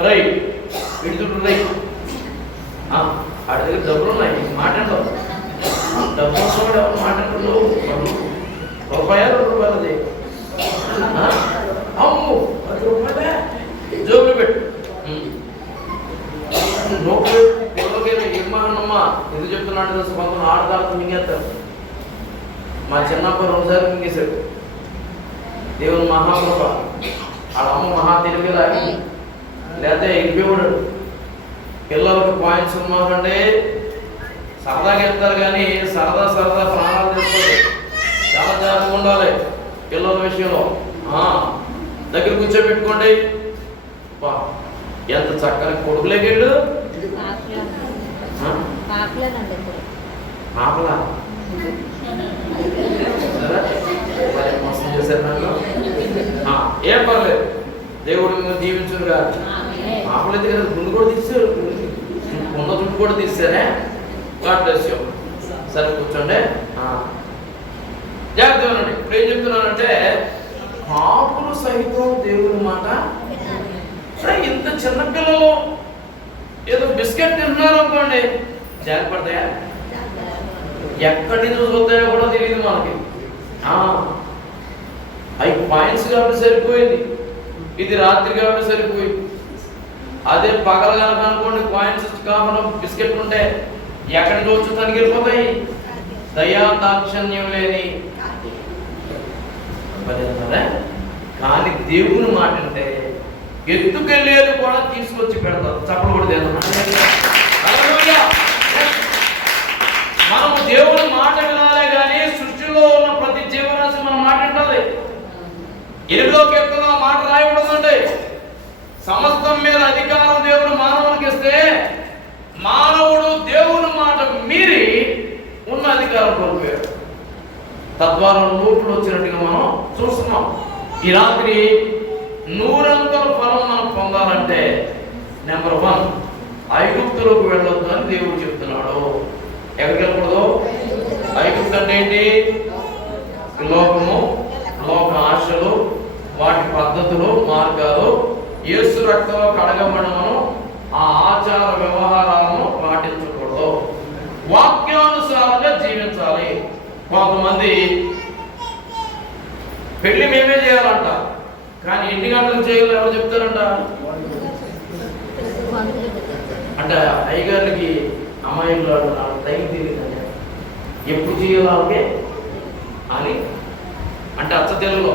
రై విడుతుడు రై, ఆడి దగ్గర డబ్బులు ఉన్నాయి, మాట్లాడతావు, డబ్బులు మాట్లాడుతున్నావు, రూపాయలు 2 రూపాయలది, అమ్ము 10 రూపాయలే జోబులు పెట్టు, ఇమ్మా ఎందుకు చెప్తున్నాడు తెలుసు, కొంతమంది ఆడదాకా మింగేస్తారు. మా చిన్నప్పుడు 2 సార్లు మింగేశాడు. దేవుని మహాకృప, వాళ్ళ అమ్మ మహా తెలివిలా లేదా ఎగిపోయాడు. పిల్లలకు పాయింట్స్ ఉన్నారంటే సరదాగా వెళ్తారు, కానీ సరదా ప్రాణాలు తీసుకోవాలి. చాలా జాగ్రత్తగా ఉండాలి పిల్లల విషయంలో. దగ్గర కూర్చోబెట్టుకోండి. ఎంత చక్కని కొడుకులేకెళ్ళు ఆపలా మోసం చేశారు నాకు. ఏం పర్లేదు, దేవుడు మిమ్మల్ని దీవించుగా. ఆపలేదు కదా, ముందు కూడా తీసారు, ఉన్న దుడ్డు కూడా తీసారే. God bless you. సరే కూర్చోండి, జాగ్రత్తగా ఉండండి. ఇప్పుడు ఏం చెప్తున్నానంటే, కాపులు సహితం దేవుని మాట. ఇంత చిన్న పిల్లలు ఏదో బిస్కెట్ తింటున్నారు అనుకోండి, జాగ్రత్తపడతాయా? ఎక్కడి నుంచి చూస్తాయో కూడా తెలియదు మనకి. అవి పాయింట్స్ కాబట్టి సరిపోయింది, ఇది రాత్రి కాబట్టి సరిపోయింది. అదే పగల కనుక అనుకోండి, కాయిన్స్ కాకుండా బిస్కెట్లు ఉంటే ఎక్కడి నుంచి వచ్చి తనకి వెళ్ళిపోతాయి. దయా దాక్షణ్యం లేని కానీ దేవుని మాట అంటే ఎత్తుకెళ్ళేది కూడా తీసుకొచ్చి పెడతారు. చప్పలు కూడా మనము దేవుని మాట వినాలే కానీ సృష్టిలో ఉన్న ప్రతి జీవరాశి మనం మాట వినాలి. 8వ కీర్తనలో మాట రాయబడుతుంది, సమస్తం మీద అధికారం దేవుడు మానవునికి ఇస్తే మానవుడు దేవుని మాట మీరి ఉన్న అధికారం కోల్పోయాడు. తద్వారా లోపులు వచ్చినట్టుగా మనం చూస్తున్నాం. ఈ రాత్రి 100 ఫలం మనం పొందాలంటే నెంబర్ 1 ఐగుప్తులోకి వెళ్ళొద్దు అని దేవుడు చెప్తున్నాడు. ఎక్కడికి వెళ్ళకూడదు? ఐగుప్తు అంటే ఏంటి? లోకము, లోక ఆశలు, వాటి పద్ధతులు, మార్గాలు, యేసు రక్తంలో కడగబడమను ఆ ఆచార వ్యవహారాలను పాటించకూడదు. వాక్యానుసారంగా జీవించాలి. కొంతమంది పెళ్లి మేమే చేయాలంట, కానీ ఎన్ని గంటలు చేయాలి ఎవరు చెప్తారంట? అంటే అయ్యగారికి అమ్మాయిలు టైం తెలియదండి, ఎప్పుడు చేయాలి అని. అంటే అచ్చ తెలుగులో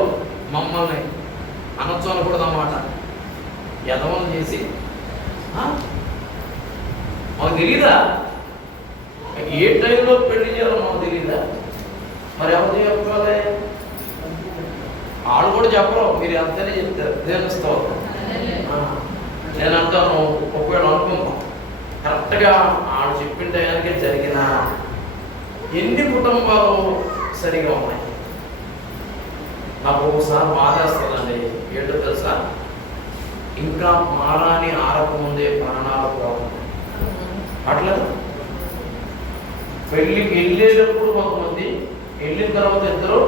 మమ్మల్ని అనొచ్చు అనకూడదు అన్నమాట. యదవం చేసి మాకు తెలీదా? ఏ టైంలో పెళ్లి చేయాలో మాకు తెలీదా? మరి ఎవరు చెప్పాలి? వాళ్ళు కూడా చెప్పరు, మీరు అంతనే చెప్తారు. దేనిస్తావు నేను అంటాను, ఒకవేళ అనుకుంటాం కరెక్ట్గా వాళ్ళు చెప్పిన టయానికే జరిగిన ఎన్ని కుటుంబాలు సరిగా ఉన్నాయి. నాకు ఒకసారి బాధేస్తుందండి. ఏంటో తెలుసా? ఇంకా మారాని ఆరకముందే ప్రాణాలు పోతున్నాయి. అట్లా పెళ్ళికి వెళ్ళేటప్పుడు కొంతమంది, వెళ్ళిన తర్వాత ఇద్దరు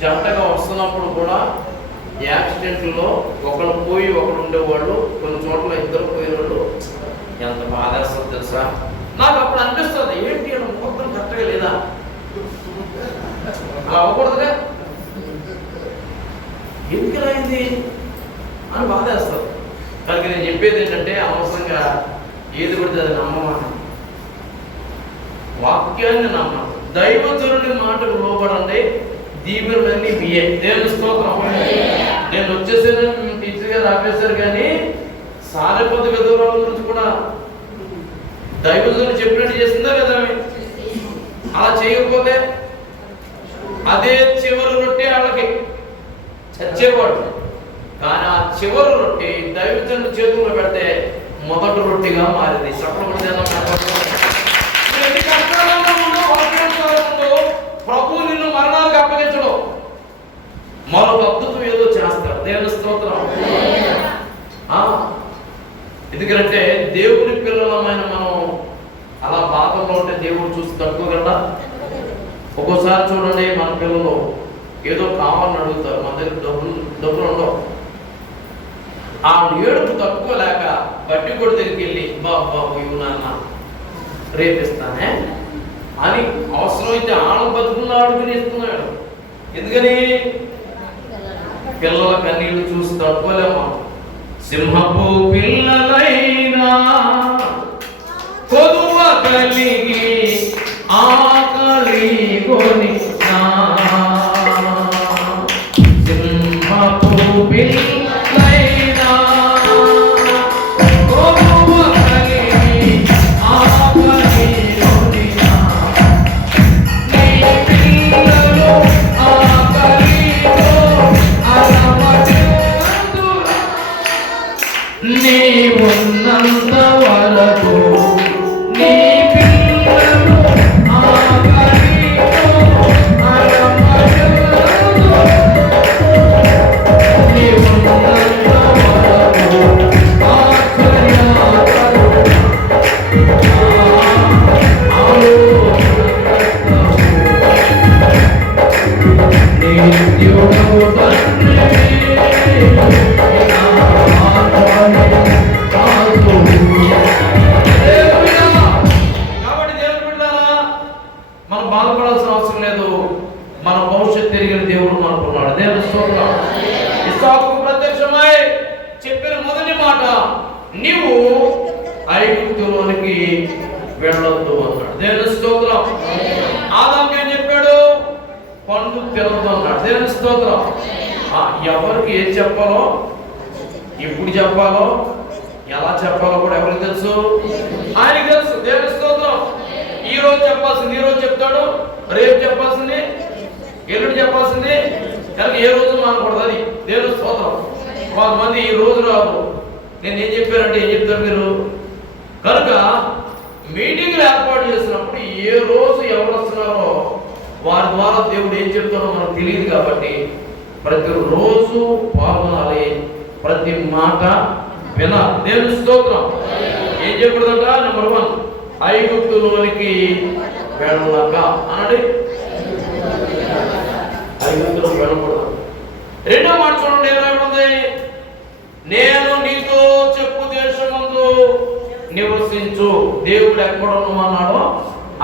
జంటగా వస్తున్నప్పుడు కూడా యాక్సిడెంట్లో ఒకరు పోయి ఒకరు ఉండేవాళ్ళు, కొన్ని చోట్ల ఇద్దరు పోయినోళ్ళు. ఎంత బాధేస్తుంది తెలుసా? నాకు అప్పుడు అనిపిస్తుంది, ఏంటి అని ముహూర్తం కరెక్ట్గా లేదా, అలా అవ్వకూడదుగా, ఎందుకు అయింది అని బాధేస్తుంది. కనుక నేను చెప్పేది ఏంటంటే, అవసరంగా ఏది పడితే అది నమ్మమని, వాక్యాన్ని నమ్మ, దైవజనుడి మాటకు లోబడండి, దీవెనలన్నీ మీయే. దేవుని స్తోత్రం. నేను వచ్చేసాను, టీచర్ గారు ఆపేశారు, కానీ సారెపతి విధురాల గురించి కూడా దైవజనుడు చెప్పినట్టు చేసిందా కదా? అలా చేయకపోతే అదే చివరి రొట్టె వాళ్ళకి చచ్చేవాడు. కానీ ఆ చివరి రొట్టె దైవజనుడు చేతుల్లో పెడితే మొదటి రొట్టెగా మారింది. ప్రభు నిన్ను మరణాలకు అప్పగించడం, మరొక అద్భుతం ఏదో చేస్తారు. దేవుని స్తోత్రం. ఎందుకంటే దేవుని పిల్లలమైన మనం అలా బాధల్లో ఉంటే దేవుడు చూసి తట్టుకోగలడా? ఒక్కోసారి చూడండి, మన పిల్లలు ఏదో కావాలని అడుగుతారు, మన దగ్గర డబ్బులు ఉండవు. ఆ ఏడుపు తట్టుకోలేక బట్టి కొడు దగ్గరికి వెళ్ళి, బాబు ఇవి నాన్న రేపిస్తానే అని అవసరమైతే ఆడ బతుకున్న ఆడుకుని ఇస్తున్నాడు. ఎందుకని? పిల్లల కన్నీళ్లు చూసి తట్టుకోలేమా? సింహపు పిల్లలైనా కొదువ కలిగి ఆకలి కొని, సింహపు పిల్లలైనా కొదువ కలిగి ఆకలి కొని, నీ పిల్లలు ఆకలితో అలమటిందురు, నీ ఉన్నంత వరకు నీ పిల్లలు ఆకలితో అలమటిందురు, నీ ఉన్నంత వరకు మనం బాధపడాల్సిన అవసరం లేదు. మన భవిష్యత్తు తిరిగిన దేవుడు మనకున్నాడు. దేవుని స్తోత్రం. ఇస్సాకుకు ప్రత్యక్షమై చెప్పిన మొదటి మాట, నీవు ఐగుప్తులోనికి వెళ్ళొద్దు అన్నాడు. దేవుని స్తోత్రం. ఆదాముకి ఏం చెప్పాడు? పండు తినొద్దు అన్నాడు. దేవుని స్తోత్రం. ఎవరికి ఏం చెప్పాలో, ఎప్పుడు చెప్పాలో, ఎలా చెప్పాలో కూడా ఎవరికి తెలుసు? ఆయనకి తెలుసు. దేవుని స్తోత్రం. ఈ రోజు చెప్పాల్సింది ఈ రోజు చెప్తాడు, రేపు చెప్పాల్సింది ఎల్లుండి చెప్పాల్సింది, కనుక ఏ రోజు మానకూడదు. అది దేవుని స్తోత్రం. కొంతమంది ఈ రోజు రాదు, నేను ఏం చెప్పానంటే ఏం చెప్తారు మీరు? కనుక మీటింగ్లు ఏర్పాటు చేసినప్పుడు ఏ రోజు ఎవరు వస్తున్నారో వారి ద్వారా దేవుడు ఏం చెప్తాడో మనకు తెలియదు. కాబట్టి ప్రతిరోజు పాల్గొనాలి, ప్రతి మాట వినాలి. దేవుని స్తోత్రం. ఏం చెప్పకూడదంట? నెంబర్ 1, ఐగుప్తులోనికి వెళ్ళక అనండి, ఐగుప్తులోకి వెళ్ళకూడదు. రెండో మాట చూడండి, ఏమైనా నేను నీతో చెప్పు దేశమందు నివసించు. దేవుడు ఎక్కడ ఉన్నాడో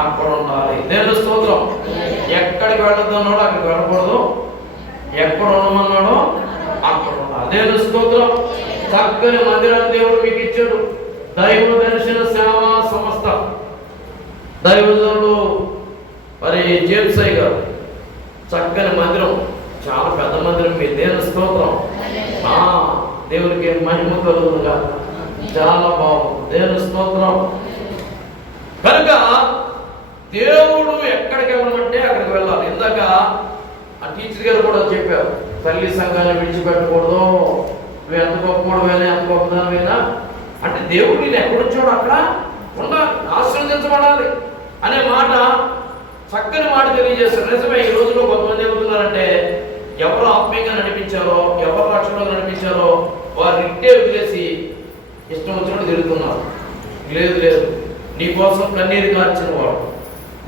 అక్కడ ఉండాలి. దేవుని స్తోత్రం. ఎక్కడికి వెళ్ళొద్దు అన్నాడో అక్కడికి వెళ్ళకూడదు, ఎక్కడ ఉండమన్నాడో అక్కడ ఉండాలి. దేవుని స్తోత్రం. చక్కని మందిరాన్ని దేవుడు మీకు ఇచ్చాడు. దైవ దర్శన సేవా సంస్థ దైవజనుడు మరి జేమ్స్ అయ్య గారు చక్కని మందిరం, చాలా పెద్ద మందిరం. మీ దేవుని స్తోత్రం. దేవునికి మహిమ కలుగునుగా. చాలా బాగుంది. దేవుని స్తోత్రం. కనుక దేవుడు ఎక్కడికి వెళ్ళమంటే అక్కడికి వెళ్ళాలి. ఇందాక ఆ టీచర్ గారు కూడా చెప్పారు, తల్లి సంఘాన్ని విడిచిపెట్టకూడదు, నువ్వు ఎంత గొప్పవాడువైనా ఎంత గొప్పదానివైనా అంటే దేవుడు నేను ఎక్కడొచ్చాడు అక్కడ ఉండాలి, ఆశీర్వదించబడాలి అనే మాట, చక్కని మాట తెలియజేస్తారు. నిజమే. ఈ రోజులో కొంతమంది ఏమవుతున్నారంటే, ఎవరు ఆత్మీయంగా నడిపించారో, ఎవరు రక్షణలో నడిపించారో వారిని ఇట్టే వదిలేసి ఇష్టం వచ్చినట్టు తిరుగుతున్నారు. లేదు లేదు, నీ కోసం కన్నీరు కార్చిన వాడు,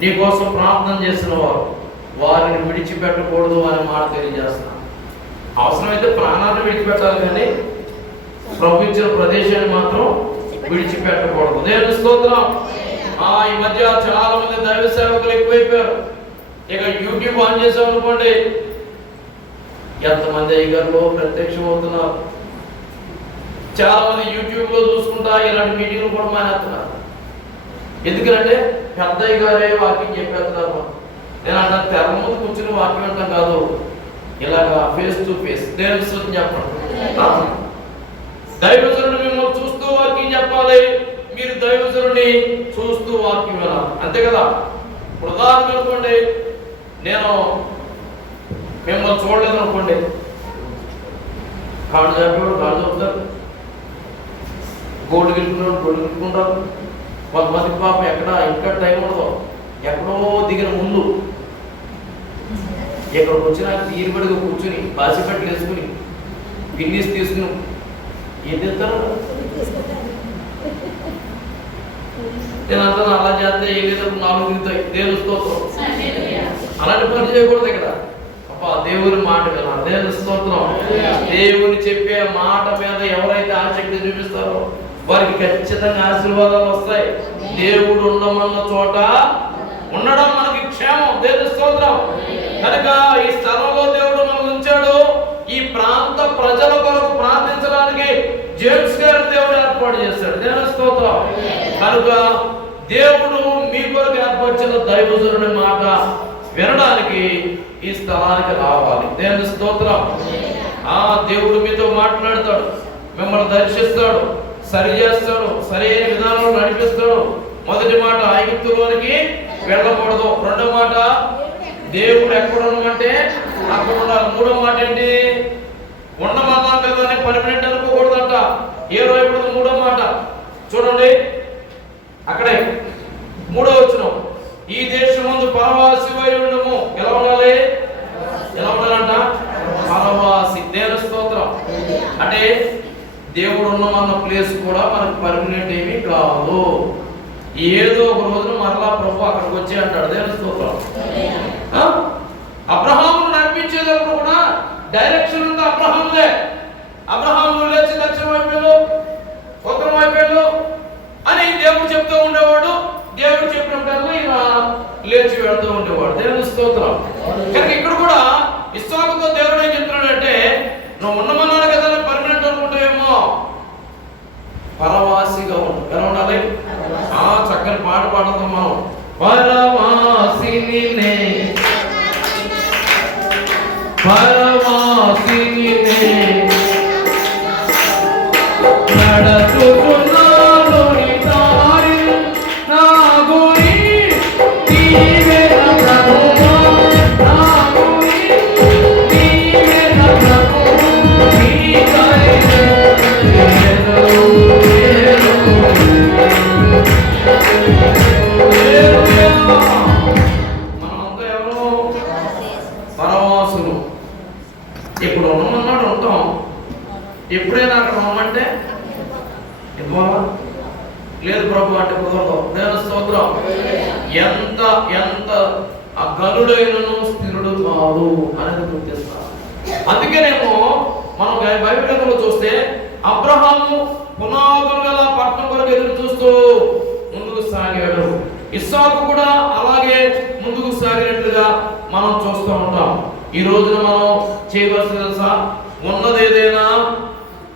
నీకోసం ప్రార్థన చేసిన వారు వారిని విడిచిపెట్టకూడదు అనే మాట తెలియజేస్తున్నాను. అవసరమైతే ప్రాణాన్ని విడిచిపెట్టాలి, కానీ ప్రభు ఇచ్చిన ప్రదేశాన్ని మాత్రం విడిచిపెట్టకూడదు. దేవుని స్తోత్రం. ఈ మధ్య చాలా మంది దైవ సేవకులు ఎక్కువైపోయారు. ఇక యూట్యూబ్ ఆన్ చేసాం అనుకోండి, ఎంతమంది అయ్యగారు ప్రత్యక్షం అవుతున్నారు. చాలా మంది యూట్యూబ్ లో చూసుకుంటా ఇలాంటి మీటింగ్లు కూడా మానేస్తున్నారు. ఎందుకంటే పెద్ద అయ్యగారే వాక్యం చెప్పేస్తున్నారు. నేను అన్న తెర ముందు కూర్చుని వాక్యం అంటాం కాదు, ఇలాగా ఫేస్ టు ఫేస్ దేవుని స్తుతి చెప్పండి. దైవజనుడు మిమ్మల్ని చూస్తూ వాక్యం చెప్పాలి, మీరు దైవజనుడిని చూస్తూ వాక్యం వినాలి, అంతే కదా. ఉదాహరణ అనుకోండి, నేను మిమ్మల్ని చూడలేదు అనుకోండి, కాళ్ళు చెప్పేవాడు కాళ్ళు చెప్తారు, గోల్డ్ గెలుపుకుంటారు. కొంతమంది పాపం ఎక్కడ ఇంకా టైం ఉండదు, ఎక్కడో దిగిన ముందు ఇక్కడికి వచ్చిన తీరుబడిగా కూర్చుని బాసిపెట్టి వేసుకుని గిన్నీస్ తీసుకుని ఏం చేస్తారు. నేను అంటాను అలా చేస్తే ఏం లేదు, 4 దిగుతాయి. దేవుని స్తోత్రం. అలాంటి పని చేయకూడదు ఇక్కడ. దేవుని మాట వినాలి. దేవుని స్తోత్రం. దేవుని చెప్పే మాట మీద ఎవరైతే ఆసక్తి చూపిస్తారో వారికి ఖచ్చితంగా ఆశీర్వాదాలు వస్తాయి. దేవుడు ఉండమన్న చోట ఉండడం మనకి క్షేమం. దేవుని స్తోత్రం. కనుక ఈ స్థలంలో దేవుడు మనం ఉంచాడు. ఈ ప్రాంత ప్రజల కొరకు ప్రార్థించడానికి జేమ్స్ గారు దేవుడు ఏర్పాటు చేశాడు. దేవుని స్తోత్రం. కనుక దేవుడు మీ కొరకు ఏర్పరిచిన దైవజనుడి మాట వినడానికి ఈ స్థలానికి రావాలి. దేవుని స్తోత్రం. దేవుడు మీతో మాట్లాడతాడు, మిమ్మల్ని దర్శిస్తాడు, సరి చేస్తాడు, సరైన విధానంలో నడిపిస్తాడు. మొదటి మాట ఐగుప్తులోనికి వెళ్ళకూడదు. రెండో మాట దేవుడు ఎక్కడ ఉండమంటే అక్కడ ఉండాలి. మూడో మాట ఏంటి? ఉండమన్నా కదా అని పర్మనెంట్ అనుకోకూడదంట. ఏ రోజు మూడో మాట చూడండి, అక్కడే 3వ వచనం, ఈ దేశం ముందు పరవాసి వై ఉండము. ఎలా ఉండాలి? ఎలా ఉండాలంట? పరవాసి. దేవుని స్తోత్రం. అంటే దేవుడు ఉన్నమన్న ప్లేస్ కూడా మనకు పర్మనెంట్ ఏమీ కాదు. ఏదో ఒక రోజున మరలా ప్రభు అక్కడికి వచ్చి అంటాడు. దేవుని స్తోత్రం. అబ్రహామును నడిపించేటప్పుడు కూడా డైరెక్షన్ ఉంది అబ్రహాములే. అబ్రహాము లేచి దక్షిణ వైపు ఉత్తరం వైపు అని దేవుడు చెప్తూ ఉండేవాడు. దేవుడు చెప్పినప్పుడు ఈయన లేచి వెళ్తూ ఉండేవాడు. దేవుని స్తోత్రం. కనుక ఇక్కడ కూడా ఇస్సాకుతో దేవుడు ఏం చెప్తున్నాడంటే, నువ్వు ఉండమన్నాడు కదా పర్మనెంట్ అనుకుంటావేమో, పరవాసిగా ఉండు. ఎలా ఉండాలి? చక్కని పాట పాడుతాం మనం. పరవాసిని పరవాసిని నడచుకున్నాను దారి నా గురి నీవే ప్రభువా, నా గురి నీవే ప్రభువా, నీ మనమంతా ఎవరు? పరవాసులు. ఇప్పుడు ఉన్నమన్నాడు ఉంటాం. ఎప్పుడైనా అక్కడ ఉన్నమంటే ఇవ్వాలా? లేదు ప్రభు అంటే కుదరదు. దేవుని స్తోత్రం. ఎంత ఎంత గనుడైనను స్థిరుడు కాదు అనేది గుర్తిస్తారు. అందుకేనేమో మనం బైబిల్ గ్రంథంలో చూస్తే అబ్రహాము పునాదులు గల పట్టణం కొరకు ఎదురు చూస్తూ ముందుకు సాగాడు. ఇస్సాకు కూడా అలాగే ముందుకు సాగినట్లుగా మనం చూస్తూ ఉంటాం. ఈ రోజున మనం చేయవలసిన తెలుసా? ఉన్నది ఏదైనా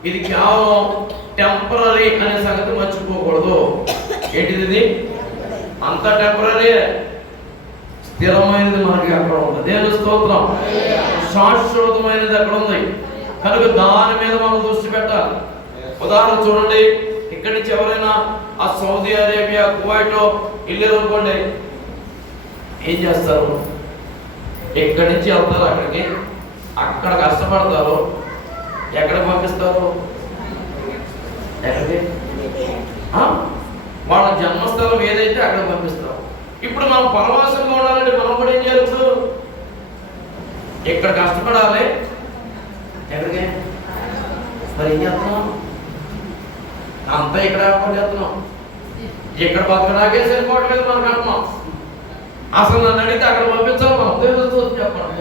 ఇది కేవలం టెంపరీ అనే సంగతి మర్చిపోకూడదు. ఏంటిది? అంత టెంపరీ, స్థిరమైనది మనకి అక్కడ ఉంది. దేవుని స్తోత్రం. శాశ్వతమైనది అక్కడ ఉంది. కనుక దాని మీద మనం దృష్టి పెట్టాలి. ఉదాహరణ చూడండి, ఇక్కడి నుంచి ఎవరైనా ఆ సౌదీ అరేబియా, కువైట్ వెళ్ళారు అనుకోండి, ఏం చేస్తారు? ఇక్కడి నుంచి వెళ్తారు అక్కడికి, అక్కడ కష్టపడతారు. ఎక్కడికి పంపిస్తారు? ఎక్కడికి? వాళ్ళ జన్మస్థలం ఏదైతే అక్కడికి పంపిస్తారు. ఇప్పుడు మనం పరవాసంగా ఉండాలంటే మనం కూడా ఏం చేయొచ్చు? ఇక్కడ కష్టపడాలి. ఎక్కడికి? మరి ఏం చేస్తున్నాం? అంతా ఇక్కడ ఏర్పాటు చేస్తున్నాం. ఇక్కడ బతకడాకే సరిపోవట్లేదు మనకు అంటున్నాం. అసలు నన్ను అడిగితే అక్కడ పంపించాలి మనం. దేవుని చెప్పండి.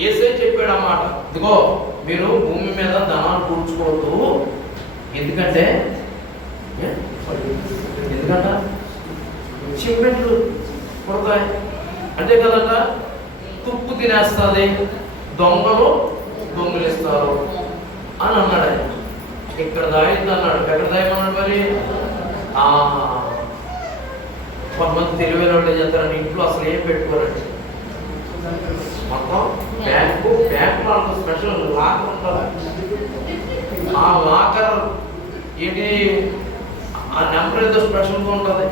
యేసే చెప్పాడు అన్నమాట, ఇదిగో మీరు భూమి మీద ధనాన్ని కూర్చుకోవద్దు. ఎందుకంటే చిమ్మెట్లు కొడతాయి అంటే కదంట, తుప్పు తినేస్తుంది, దొంగలు దొంగిలిస్తారు అని అన్నాడు ఆయన. ఇక్కడ దాయింది అన్నాడు. ఎక్కడ దాయమన్నాడు మరి? కొంతమంది తెలివైన వాళ్ళు ఏం చేస్తారంటే ఇంట్లో అసలు ఏం పెట్టుకోరండి. మొత్తం బ్యాంకులో అంత స్పెషల్ లాకర్ ఉంటుంది. ఆ లాకర్ ఏంటి, ఆ నెంబర్ ఏదో స్పెషల్గా ఉంటుంది.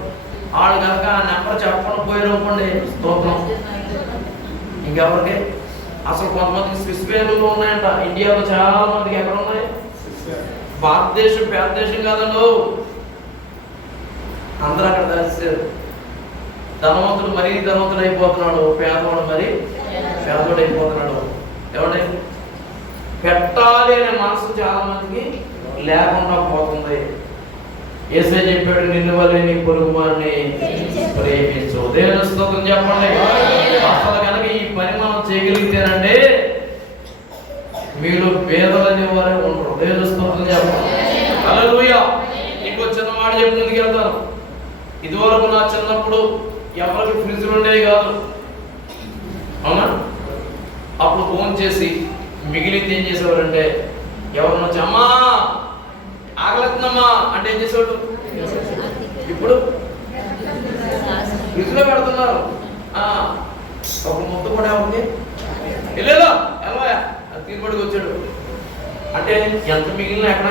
వాళ్ళు కనుక ఆ నెంబర్ చెప్పకుండా పోయినప్పుడు స్తోత్రం ఇంకెవరికి. అసలు కొంతమందికి స్విస్ బ్యాంకులు ఉన్నాయంట. ఇండియాలో చాలా మందికి ఎక్కడ ఉన్నాయి? భారతదేశం పేద దేశం కాదండి, అందరూ అక్కడ దాచేసారు. ధనవంతుడు మరీ ధనవంతుడు అయిపోతున్నాడు, పేదవాడు మరి పేదవాడు అయిపోతున్నాడు. ఎవరి పెట్టాలి అనే మనసు చాలా మందికి లేకుండా పోతుంది. యేసే చెప్పాడు, నిన్ను వల్లే నీ పొరుగు వారిని ప్రేమించు. దేవుని స్తోత్రం చెప్పండి. అసలు కనుక ఈ పని మనం చేయగలిగితేనండి మీరు పేదలనే వారే ఉండరు. దేవుని స్తోత్రం చెప్పండి. హల్లెలూయా. ఇంకో చిన్న మాట చెప్పి ముందుకు వెళ్తాను. ఇదివరకు నా చిన్నప్పుడు ఎవరికి ఫ్రిడ్జ్లు ఉండేవి కాదు, అవునా? అప్పుడు ఫోన్ చేసి మిగిలింది ఏం చేసేవారంటే, ఎవరన్నా వచ్చి అమ్మా ఆకలిస్తుందమ్మా అంటే ఏం చేసేవాడు? ఇప్పుడు ఫ్రిడ్జ్లో పెడుతున్నారు. ఒక ముద్ద కూడా ఎవరికి వెళ్ళేదా ఎలా తీరుబడికి వచ్చాడు అంటే ఎంత మిగిలిన ఎక్కడ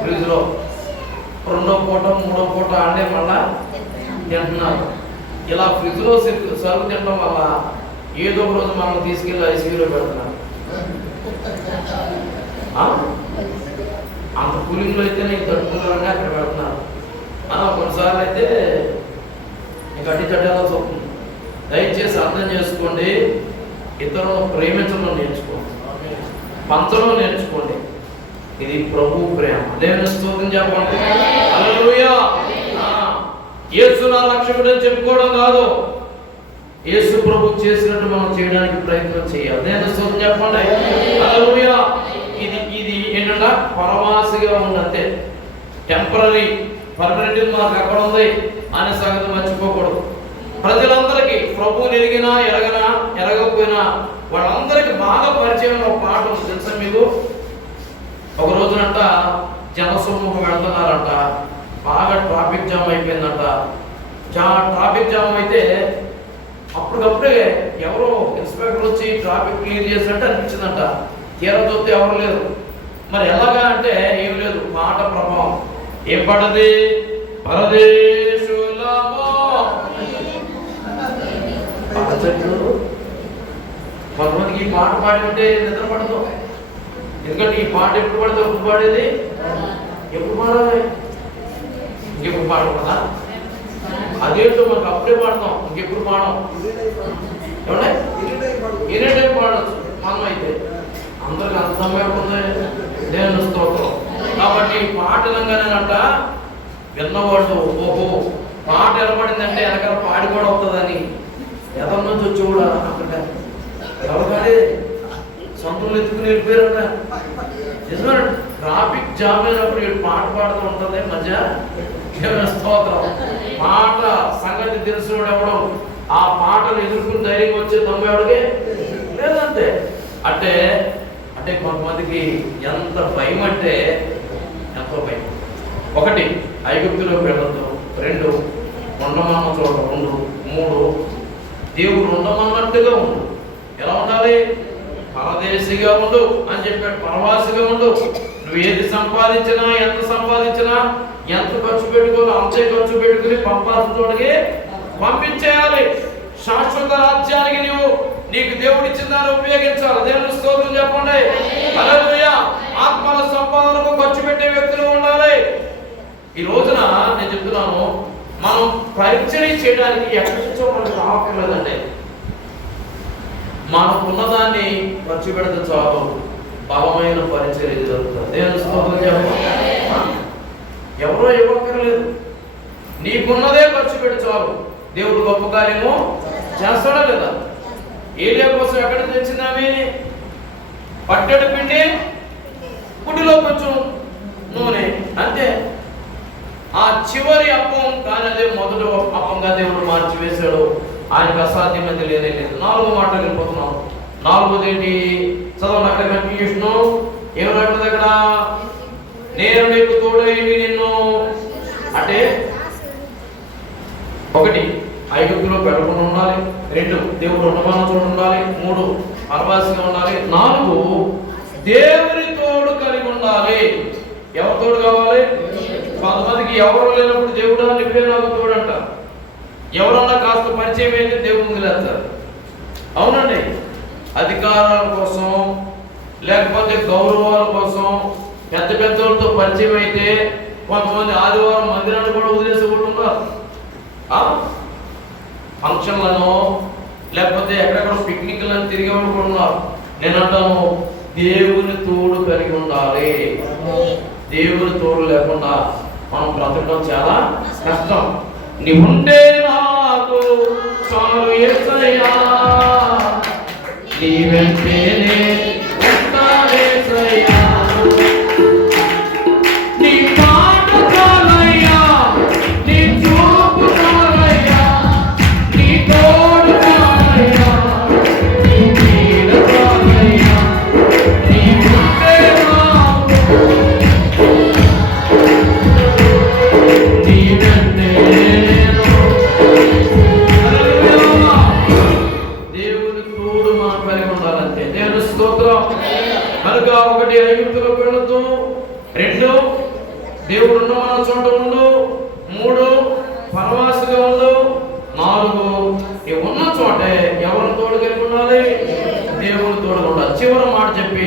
ఫ్రిడ్జ్లో రెండో పూట మూడో పూట అంటే మళ్ళా తింటున్నారు. ఇలా ఫ్రిడ్జ్లో సరుకు తినడం వల్ల ఏదో ఒక రోజు మనం తీసుకెళ్ళి ఐసీయూలో పెడుతున్నారు. అంత కూలింగ్లో అయితేనే తట్టుకుంటారని అక్కడ పెడుతున్నారు. కొన్నిసార్లు అయితే గడ్డి చట్టాల్సి వస్తుంది. దయచేసి అర్థం చేసుకోండి, ఇతరులను ప్రేమించడం నేర్చుకోండి, పంచడం నేర్చుకోండి. ఇది ప్రభు ప్రేమ. దేవుని స్తోత్రం చెప్పండి. హల్లెలూయా. యేసు నా రక్షకుడు అని చెప్పుకోవడం కాదు, యేసు ప్రభు చేసినట్టు మనం చేయడానికి ప్రయత్నం చేయాలి. దేవుని స్తోత్రం చెప్పండి. హల్లెలూయా. ఇది ఏంటంటే పరమాసిగా ఉన్నంతే, టెంపరీ. పర్మనెంట్ మాకు అక్కడ ఉంది అనే సంగతి మర్చిపోకూడదు. ప్రజలందరికీ ప్రభువుని ఎరగకపోయినా వాళ్ళందరికీ బాగా పరిచయం ఒక పాట ఉంది తెలుసా మీకు? ఒక రోజునంట జనసమూహం వెళ్తున్నారంట, బాగా ట్రాఫిక్ జామ్ అయిపోయిందంట. ట్రాఫిక్ జామ్ అయితే అప్పటికప్పుడే ఎవరో ఇన్స్పెక్టర్ వచ్చి ట్రాఫిక్ క్లియర్ చేసినట్టు అనిపించిందంట. తీరా చూస్తే ఎవరు లేరు. మరి ఎలాగా అంటే ఏం లేదు, మాట ప్రభావం. ఏం పడది? పరదేశులమో. కొంతమందికి ఈ పాట పాడి ఉంటే నిద్ర పడదు. ఎందుకంటే ఈ పాట ఎప్పుడు పడితే ఎప్పుడు పాడేది? ఎప్పుడు పాడాలి? ఇంకెప్పుడు పాడదు కదా. అదేంటో మనకు అప్పుడే పాడతాం, ఇంకెప్పుడు పాడం. ఏమంటే ఎనీ టైం పాడచ్చు. మనం అయితే అందరికి అంత సమయం ఉంటుంది. దేవుని స్తోత్రం. కాబట్టి పాట వినగానేనంట విన్నవాళ్ళు ఓహో పాట ఎలబడిందంటే వెనకాల పాడి కూడా అవుతుందని ఎవరి నుంచి వచ్చి కూడా అక్కడ ఎవరికాడే సొంతంలో ఎత్తుకుని వెళ్ళిపోయారంట. నిజమే, ట్రాఫిక్ జామ్ అయినప్పుడు పాట పాడుతూ ఉంటుంది మధ్య. దేవుని స్తోత్రం. పాట సంగతి తెలిసినోడు ఎవడం ఆ పాటలు ఎదుర్కొని ధైర్యం వచ్చే దమ్ము ఎవడికి లేదంటే. అంటే అంటే కొంతమందికి ఎంత భయం అంటే ఎంతో భయం. ఒకటి, ఐగుప్తులో వెళ్ళొద్దు. 2, ఉండమన్న చోట ఉండు. 3, దేవుడు ఉండమన్నట్టుగా ఉండు. ఎలా ఉండాలి? పరదేశిగా ఉండు అని చెప్పాడు. పరవాసిగా ఉండు. నువ్వు ఏది సంపాదించినా, ఎంత సంపాదించినా, ఎంత ఖర్చు పెట్టుకోవాలో అంతే ఖర్చు పెట్టుకుని పంపాల్సిన చోటకి పంపించేయాలి. శాశ్వత రాజ్యానికి నీకు దేవుడు ఇచ్చిన దాన్ని ఉపయోగించాలి. దేవుని స్తోత్రం చెప్పండి. హల్లెలూయా. ఆత్మల సంపాదనకు ఖర్చు పెట్టే వ్యక్తులు ఉండాలి. ఈ రోజున నేను చెప్తున్నాను, మనం పరిచయం చేయడానికి ఎక్కడి నుంచో మనకు రావట్లేదండి. మనకున్నదాన్ని ఖర్చు పెడితే చాలు, బలమైన పరిచయం జరుగుతుంది. దేవుని స్తోత్రం చెప్పండి. ఎవరో ఇవ్వక్కర్లేదు, నీకున్నదే ఖర్చు పెట్టి చాలు. దేవుడు గొప్ప కార్యము చేస్తాడా లేదా? ఏలియా కోసం ఎక్కడ తెచ్చిందామే? పట్టెడు పిండి, గుడిలో కొంచెం నూనె, అంతే. ఆ చివరి అప్పం కానీ అదే మొదటి అప్పంగా దేవుడు మార్చి వేశాడు. ఆయనకు అసాధ్యమైతే లేదే లేదు. 4వ మాట వెళ్ళిపోతున్నాం. 4వది ఏంటి? చదవండి. అక్కడ కంటిన్యూషన్ ఏమన్నా అక్కడ, నేను నీకు తోడైంది నిన్ను, అంటే 1 ఐగుప్తులో పెట్టకుండా ఉండాలి, 2 దేవుడు రుణమానం చోటు ఉండాలి, 3 పరవాసిగా ఉండాలి, 4 దేవుని తోడు కలిగి ఉండాలి. ఎవరి తోడు కావాలి? కొంతమందికి ఎవరు లేనప్పుడు దేవుడు నువ్వే నాకు తోడు అంట. ఎవరన్నా కాస్త పరిచయం అయితే దేవుడు వదిలేస్తారు. అవునండి. అధికారాల కోసం లేకపోతే గౌరవాల కోసం పెద్ద పెద్దలతో పరిచయం అయితే కొంతమంది ఆదివారం మందిరాన్ని కూడా వదిలేసి కూడా ఉన్నారు. ఫంక్షన్లను లేకపోతే ఎక్కడెక్కడ పిక్నిక్లను తిరిగేవాళ్ళు కూడా ఉన్నారు. నేను అంటాను, దేవుని తోడు కలిగి ఉండాలి. దేవుని తోడు లేకుండా మనం బ్రతకడం చాలా కష్టం. నీవుంటే నాకు చాలు యేసయ్యా, నీ వెంటనే ఉంటా యేసయ్యా, నీ మాట చాలయ్యా, నీ చూపు చాలయ్యా, నీ తోడు చాలయ్యా, నీ నీడ చాలయ్యా, నీవుంటే నాకు నీ వెంటనే. దేవుని తోడు మనం కలిగి ఉండాలంటే దేవుని స్తోత్రం. కనుక 1 ఐగుప్తులోకి వెళ్ళొద్దు, 2 దేవుడు ఉన్న మన చోట ఉండు, 3 పరవాసిగా ఉండు, 4 ఉన్న చోటే ఎవరిని తోడు కలిగి ఉండాలి? దేవుని తోడు ఉండాలి. చివరి మాట చెప్పి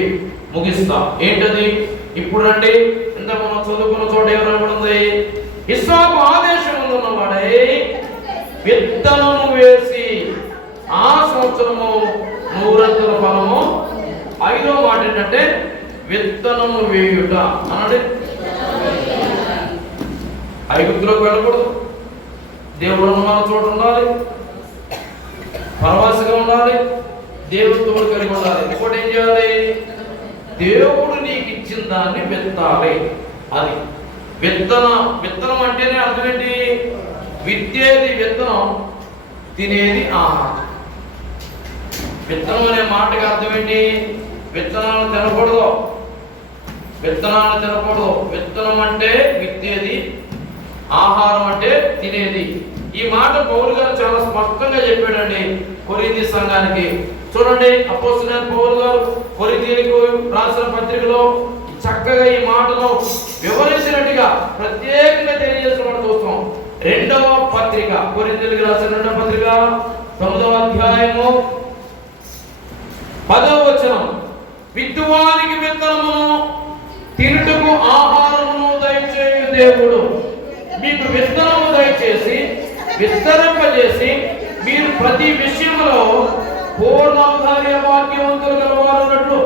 ముగిస్తా. ఏంటది? ఇప్పుడు రండి. ఇంత మనం చదువుకున్న చోట ఏమనబడింది? ఇస్సాకు ఆదేశం ఉన్నవాడై విత్తనము వేసి ఆ సంవత్సరము 100 ఫలము. 5వ మాట ఏంటంటే విత్తనము వేయుట అనండి. ఐగుప్తులోకి వెళ్ళకూడదు, దేవుడు మన చోట ఉండాలి, పరవాసిగా ఉండాలి, దేవుని తోడు కలిగి ఉండాలి. ఇంకోటి ఏం చేయాలి? దేవుడు నీకు ఇచ్చిన దాన్ని విత్తాలి. అది విత్తనం అంటేనే అర్థం ఏంటి? విత్తేది విత్తనం, తినేది ఆహారం. విత్తనం అనే మాటకి అర్థం ఏంటి? విత్తనాలను తినకూడదు, విత్తనాలను తినకూడదు. విత్తనం అంటే విత్తేది, ఆహారం అంటే తినేది. ఈ మాట పౌలు గారు చాలా స్పష్టంగా చెప్పాడండి కొరింథీ సంఘానికి. చూడండి, అపోస్తలుడైన పౌలు గారు కొరింథీయులకు రాసిన పత్రికలో చక్కగా ఈ మాటను వివరించినట్టుగా ప్రత్యేకంగా తెలియజేసిన మనం చూస్తాం. 2వ పత్రిక, కొరింథీయులకు రాసిన 2వ పత్రిక 9వ అధ్యాయము 10వ వచనం. విత్తువానికి విత్తనమును, తినుటకు ఆహారమును దయచేయు దేవుడు మీకు విత్తనము దయచేసి విస్తరింపజేసి మీరు ప్రతి విషయంలో పూర్ణాధార్య వాక్యవంతులు గలవారున్నట్లు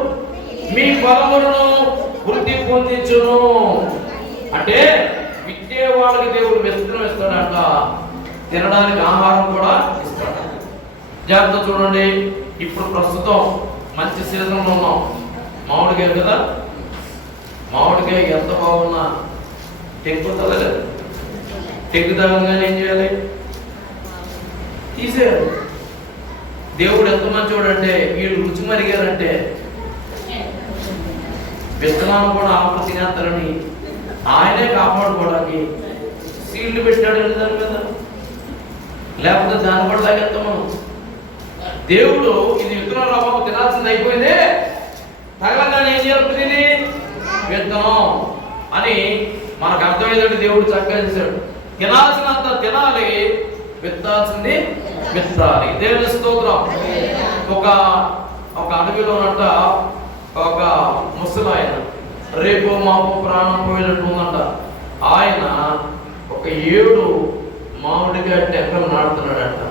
మీ ఫలములను వృద్ధి పొందించును. అంటే విత్తే వాళ్ళకి దేవుడు విత్తనం ఇస్తాడంట, తినడానికి ఆహారం కూడా ఇస్తాడు. జాగ్రత్త చూడండి. ఇప్పుడు ప్రస్తుతం మంచి సీజన్లో ఉన్నాం. మామిడికాయ కదా, మామిడికాయ ఎంత బాగున్నా తెంపుతుందా లేదు? తెగుతాగానే ఏం చేయాలి? తీసేయాలి. దేవుడు ఎంత మంచివాడు అంటే వీళ్ళు రుచి మరిగారంటే విత్తనాలు కూడా ఆకు తినేస్తారని ఆయనే కాపాడుకోవడానికి సీల్డ్ పెట్టాడు దాని మీద. లేకపోతే దాన్ని కూడా తగ్గేస్తాం మనం. దేవుడు ఇది విత్తనం రాబాబు తినాల్సింది అయిపోయింది, తగలంగానే ఏం చేయాలి? విత్తనం అని మనకు అర్థమయ్యేటట్టు దేవుడు చక్కగా చేశాడు. తినాల్సినంత తినాలి, విత్తాల్సింది విత్తాలి. దేవుని స్తోత్రం. ఒక అడవిలోనంట ఒక ముసలాయన, రేపు మాపు ప్రాణం పోయేటట్టు ఉందంట. ఆయన ఒక 7 మామిడికాయ టెంకలు నాటుతున్నాడంట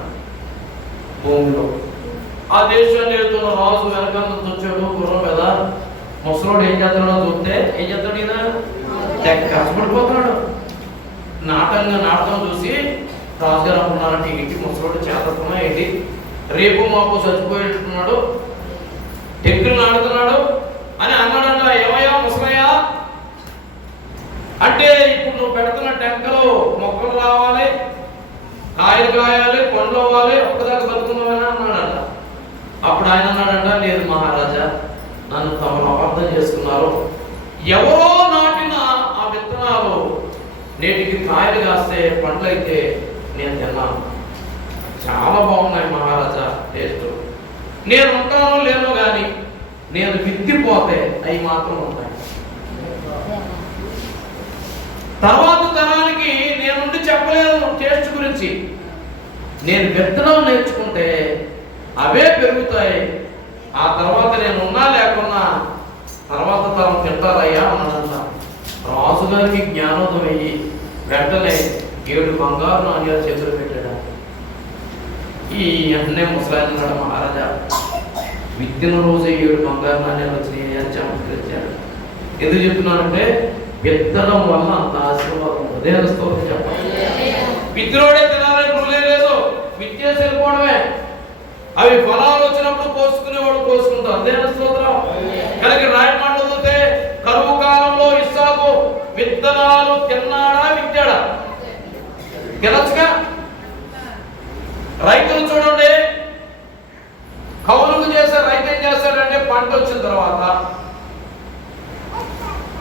భూమిలో. ఆ దేశాన్ని వెళ్తున్న రాజు వెనకాల వచ్చాడు గుర్రం మీద. ముసలోడు ఏం చేస్తున్నాడో చూస్తే ఏం చేస్తాడు? ఈయన కష్టపడిపోతున్నాడు. నాటంగా నాటడం చూసి రాజుగారు అనుకున్నారంటే ఏంటి ముసలోడు చేతకున్నా ఏంటి, రేపు మాకు చచ్చిపోయేట్టున్నాడు, టెక్కులు నాడుతున్నాడు అని అన్నాడంట. ఏమయ్యా ముసలయ్యా అంటే, ఇప్పుడు నువ్వు పెడుతున్న టెంకలు మొక్కలు రావాలి, కాయలు కాయాలి, పండ్లు అవ్వాలి, ఒక్కదాకా బతుకుందామని అన్నాడంట. అప్పుడు ఆయన అన్నాడంట, లేదు మహారాజా, నన్ను తమరు అపార్థం చేసుకున్నారు. ఎవరో నాటిన ఆ విత్తనాలు నేటికి కాయలు కాస్తే పండ్లు అయితే నేను తిన్నాను, చాలా బాగున్నాయి మహారాజా టేస్ట్. నేను ఉంటానో లేనో కానీ నేను విత్తిపోతే అవి మాత్రం ఉంటాయి. తర్వాత తరానికి నేనుండి చెప్పలేదు టేస్ట్ గురించి. నేను విత్తనం నేర్చుకుంటే అవే పెరుగుతాయి. ఆ తర్వాత నేను ఉన్నా లేకున్నా తర్వాత తరం తింటారయ్యా అన్నాడంట. రాజుగారికి జ్ఞానోదయం అయ్యి వెంటనే 7 బంగారు నాణ్యాలు చేతులు పెట్టాడు. ఈ వెంటనే ముసలాయన అన్నాడు, మహారాజా విత్తిన రోజే 7 బంగారు నాణ్యాలు వచ్చినాయి అని చమత్కరించాడు. ఎందుకు చెప్తున్నానంటే విత్తనం వల్ల అంత ఆశీర్వాదం. ఉదయం స్తోత్రం చెప్పాలి. విత్తినోడే తినాలని రూలే లేదు, విత్తేసి వెళ్ళిపోవడమే. అవి ఫలాలు వచ్చినప్పుడు కోసుకునేవాడు కోసుకుంటారు. ఉదయం స్తోత్రం. కనుక రాయి మాట్లాడితే కరువు కాలంలో ఇస్సాకు విత్తనాలు తిన్నాడా విత్తాడా? తినచ్చుగా. రైతులు చూడండి, కౌలుకు చేసే రైతు ఏం చేస్తాడంటే పంట వచ్చిన తర్వాత